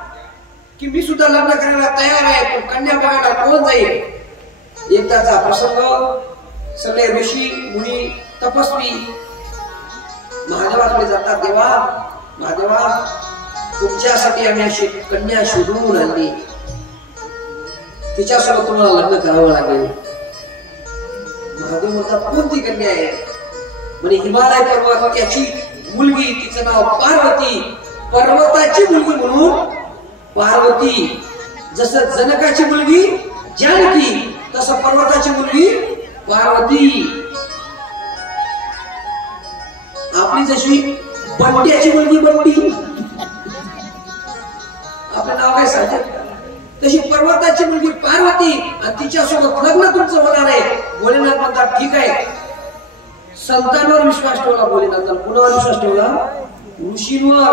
की मी सुद्धा लग्न करायला तयार आहे पण कन्या बघायला कोण जाईल एकदाचा प्रसंग सगळे ऋषी मुनी तपस्वी महादेवाकडे जातात देवा महादेवा तुमच्यासाठी आम्ही अशी कन्या शोधून आणली तिच्यासोबत तुम्हाला लग्न करावं लागेल महादेव म्हणतात कोणती कन्या आहे म्हणजे हिमालय पर्वत त्याची मुलगी तिचं नाव पार्वती पर्वताची मुलगी म्हणून पार्वती जसं जनकाची मुलगी जानकी तसं पर्वताची मुलगी पार्वती आपली जशी बंट्याची मुलगी बंटी आपलं नाव काय सांगतात तशी पर्वताची मुलगी पार्वती आणि तिच्यासोबत लग्न तुमचं होणार आहे भोलेनाथ म्हणतात ठीक आहे संतांवर विश्वास ठेवला भोलेनाथाला कुणावर विश्वास ठेवला ऋषींवर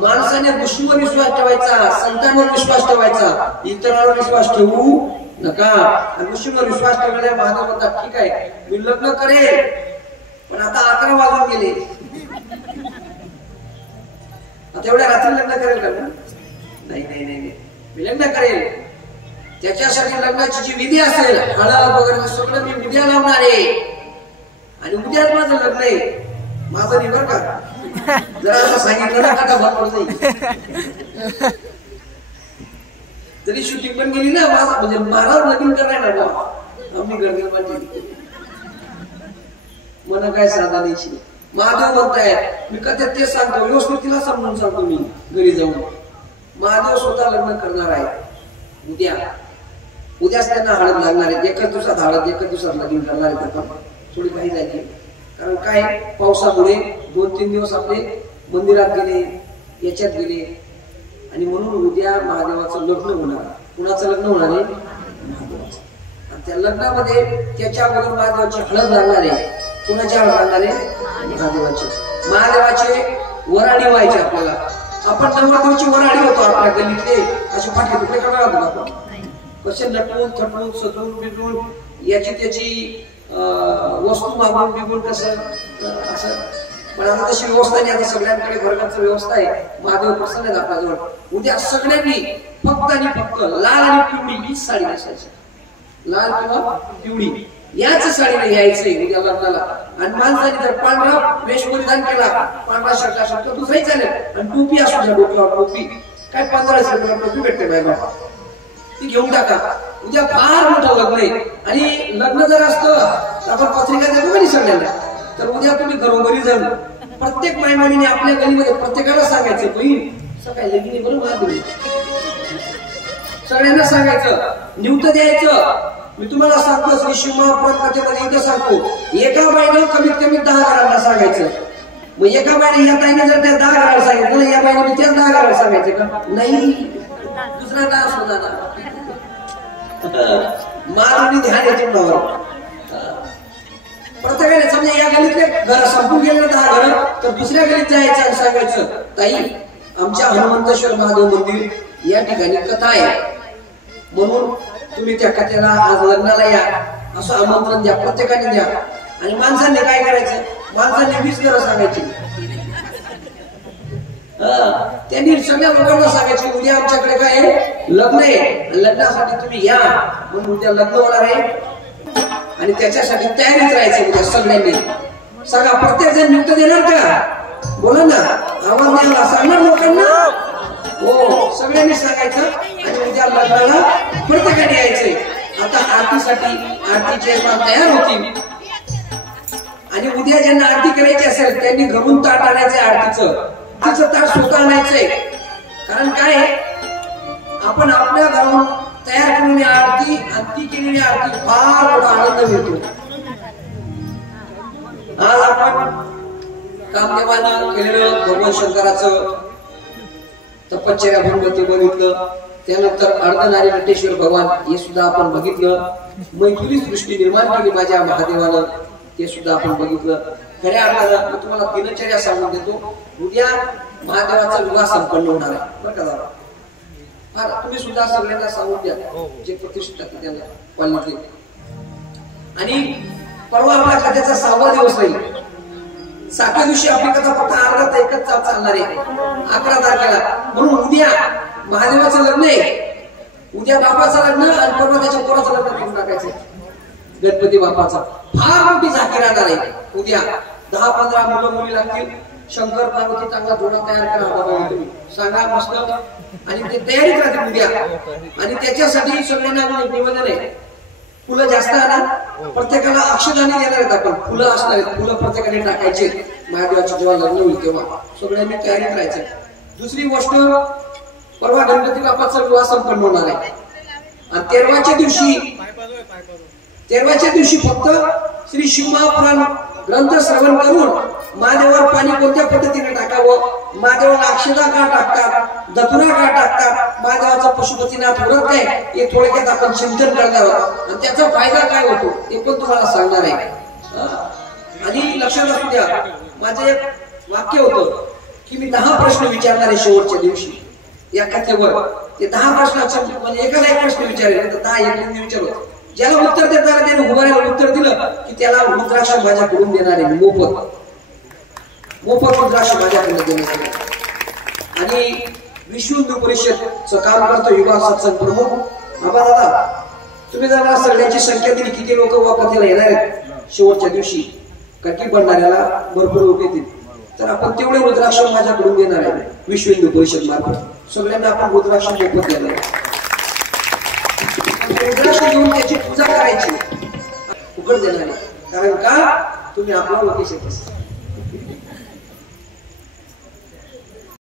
माणसाने ऋषींवर विश्वास ठेवायचा संतांवर विश्वास ठेवायचा इतरांवर विश्वास ठेवू नका ऋषींवर विश्वास ठेवलेल्या महादेव म्हणतात ठीक आहे मी लग्न करेल पण आता 11 वाजून गेले आता एवढ्या रात्री लग्न करेल का नाही नाही नाही मी लग्न करेल त्याच्यासाठी लग्नाची जी विधी असेल हळद वगैरे सगळं मी उद्या लावणार आहे आणि उद्याच माझं लग्न आहे माझं निवर का जरा सांगितलं ना का भरपूर नाही तरी शूटिंग पण गेली ना माझं म्हणजे महाराज लगीन करायला ना आम्ही गर्दी मला काय साधा नाही महादेव म्हणतायत, मी कधी ते सांगतो व्यवस्थित तिला समजून सांगतो मी घरी जाऊन. महादेव स्वतः लग्न करणार आहे उद्याच त्यांना हळद लागणार आहे. एकच दिवसात हळद, एकच दिवसात लगीन करणार आहेत. आपण थोडी काही झाली कारण काय पावसामुळे 2-3 दिवस आपले मंदिरात गेले, याच्यात गेले आणि म्हणून उद्या महादेवाचं लग्न होणार. कुणाचं लग्न होणार आहे? महादेवाचं. आणि त्या लग्नामध्ये त्याच्या अगोदर महादेवाची हळद लागणार आहे. कुणाच्या हळद लागणार आहे? महादेवाचे वराडी व्हायचे आपल्याला. आपण नवरात्रीची वराडी होतो आपल्या गल्लीतले असे फाटके तुकडे करणार होतो आपण. कसे नटून थटून सजून बिजून याची त्याची वस्तू मागून बिगून कसं असं. पण आता तशी व्यवस्था नाही. आता सगळ्यांकडे वर्गाची व्यवस्था आहे. महादेव प्रसन्न आहेत आपल्याजवळ. उद्या सगळ्यांनी फक्त आणि फक्त लाल आणि पिवळी हीच साडी नेसायची. लाल किंवा पिवळी याच साडीने यायचंय उद्या लग्नाला. आणि माणसाने जर पांढरा वेश परिधान केला, पांढरा शर्ट असेल तर दुसराही चालेल. आणि टोपी असू द्या, डोक्यावर टोपी काय 1500 रुपयाला टोपी भेटते बाय बाबा, ती घेऊन टाका. उद्या फार मोठं लग्न आहे. आणि लग्न जर असतं तर आपण पत्रिका देतो का नाही सगळ्यांना. तर उद्या तुम्ही घरोघरी जाऊन प्रत्येक मायमानीने आपल्या गलीमध्ये प्रत्येकाला सांगायचं, बहीण सकाळी लगीन बरोबर महादेव, सगळ्यांना सांगायचं, निवत द्यायचं. मी तुम्हाला सांगतो श्री शिवमहापुराण कथेमध्ये इथं सांगतो, एका बाईनं कमीत कमी 10 घरांना सांगायचं. मग एका बाईने या ताईने जर त्या 10 घराला सांगितलं, या बाईने त्याच 10 घराला सांगायचं का? नाही, दुसरा दास होता मानवी ध्यान येते तुमच्यावर. प्रत्येकाने समजा या गलीतले घर संपून गेले 10 घर, तर दुसऱ्या गलीत जायचं आणि सांगायचं, ताई आमच्या हनुमंतेश्वर महादेव मंदिर या ठिकाणी कथा आहे, म्हणून तुम्ही त्या कथेला आज लग्नाला या असं आमंत्रण द्या, प्रत्येकाने द्या. आणि माणसांनी काय करायचं? माणसांनी 20 घरं सांगायची. त्यांनी सगळ्या लोकांना सांगायचे उद्या आमच्याकडे काय आहे? लग्न आहे, लग्नासाठी तुम्ही या. म्हणून उद्या लग्न होणार आहे आणि त्याच्यासाठी तयारीत राहायचं. उद्या सगळ्यांनी सांगा. प्रत्येक जण नियुक्त देणार का? बोला ना, आवाज द्यायला सांगणार लोकांना. हो, सगळ्यांनी सांगायचं आणि उद्या लग्नाला प्रत्येकाने यायचंय. आता आरतीसाठी आरतीचे तयार होतील आणि उद्या ज्यांना आरती करायची असेल त्यांनी घरून ताट आणायचंय. आरतीचं ताट स्वतः आणायचंय. कारण काय आपण आपल्या घरून तयार केलेली आरती आणि ती केलेली आरती फार मोठा आनंद मिळतो. आज आपण कामदेवानं केलेलं भगवान शंकराचं तपश्चर्या भगवती बघितलं. त्यानंतर अर्धनारी नटेश्वर भगवान हे सुद्धा आपण बघितलं. मैथिली सृष्टी निर्माण केली माझ्या महादेवानं, ते सुद्धा आपण बघितलं. खऱ्या अर्थानं मी तुम्हाला दिनचर्या सांगून देतो. उद्या महादेवाचा विवाह संपन्न होणार आहे बरं का दादा. फार तुम्ही सुद्धा सगळ्यांना सांगून द्या जे प्रतिष्ठित त्यांना कॉलनीतले. आणि परवा आपल्या कथेचा 6वा दिवस राहील. 7व्या दिवशी आपली कथा फक्त अर्धा तास एकच चालणार आहे 11 तारखेला. म्हणून उद्या महादेवाचं लग्न आहे. उद्या बापाचं लग्न आणि परवा त्याच्या पोराचं लग्न करून टाकायचं. गणपती बापाचा फार मोठी झाकी राहणार आहे उद्या. 10-15 मुलं मुली लागतील. शंकर पार्वती चांगला जोडा तयार करा बाबा, तुम्ही सांगा मस्त. आणि ते तयारीत राहतील उद्या. आणि त्याच्यासाठी सगळ्यांना निवेदन आहे, फुलं जास्त आणा. प्रत्येकाला अक्षदानी देणार आहेत आपण. फुलं असणार आहेत, फुलं प्रत्येकाने टाकायचे. महादेवाचे जेव्हा लग्न होईल तेव्हा सगळ्यांनी तयारीत राहायचं. दुसरी गोष्ट, परवा गणपती बाप्पाचा विवाह संपन्न होणार आहे. आणि 13व्या दिवशी फक्त श्री शिवमहापुराण ग्रंथ श्रवण करून महादेवावर पाणी कोणत्या पद्धतीने टाकावं, महादेवाला अक्षदा का टाकतात, धतुरा का टाकतात, महादेवाचा पशुपतीनाथ व्रत काय, हे थोडक्यात आपण चिंतन करणार आहोत. आणि त्याचा फायदा काय होतो ते पण तुम्हाला सांगणार आहे. आणि लक्षात असू द्या, माझं एक वाक्य होतं की मी 10 प्रश्न विचारणार आहे शेवटच्या दिवशी या कथेवर. ते 10 प्रश्नाचं म्हणजे एकाला एक प्रश्न विचारेल, तर 10 एक विचारतो. ज्याला उत्तर देताना त्याने उभारायला उत्तर दिलं की त्याला रुद्राक्ष माझ्याकडून देणार आहे. मोफत रुद्राक्ष माझ्याकडून देणार आहे. आणि विश्व हिंदू परिषदचं काम करतो युवा सत्संग प्रमुख बाबा दादा. तुम्ही जर सगळ्यांची संख्या दिली किती लोक कथेला येणार आहेत शेवटच्या दिवशी, कटी बनणाऱ्याला भरपूर लोक येतील, तर आपण तेवढे रुद्राक्ष माझ्याकडून देणार आहे विश्व हिंदू परिषद मार्फत. सगळ्यांना आपण रुद्राक्ष मोफत देणार आहे. रुद्राक्ष घेऊन त्याची पूजा करायची, उघड देणार आहे. कारण का तुम्ही आपला लोकेश येत. ओके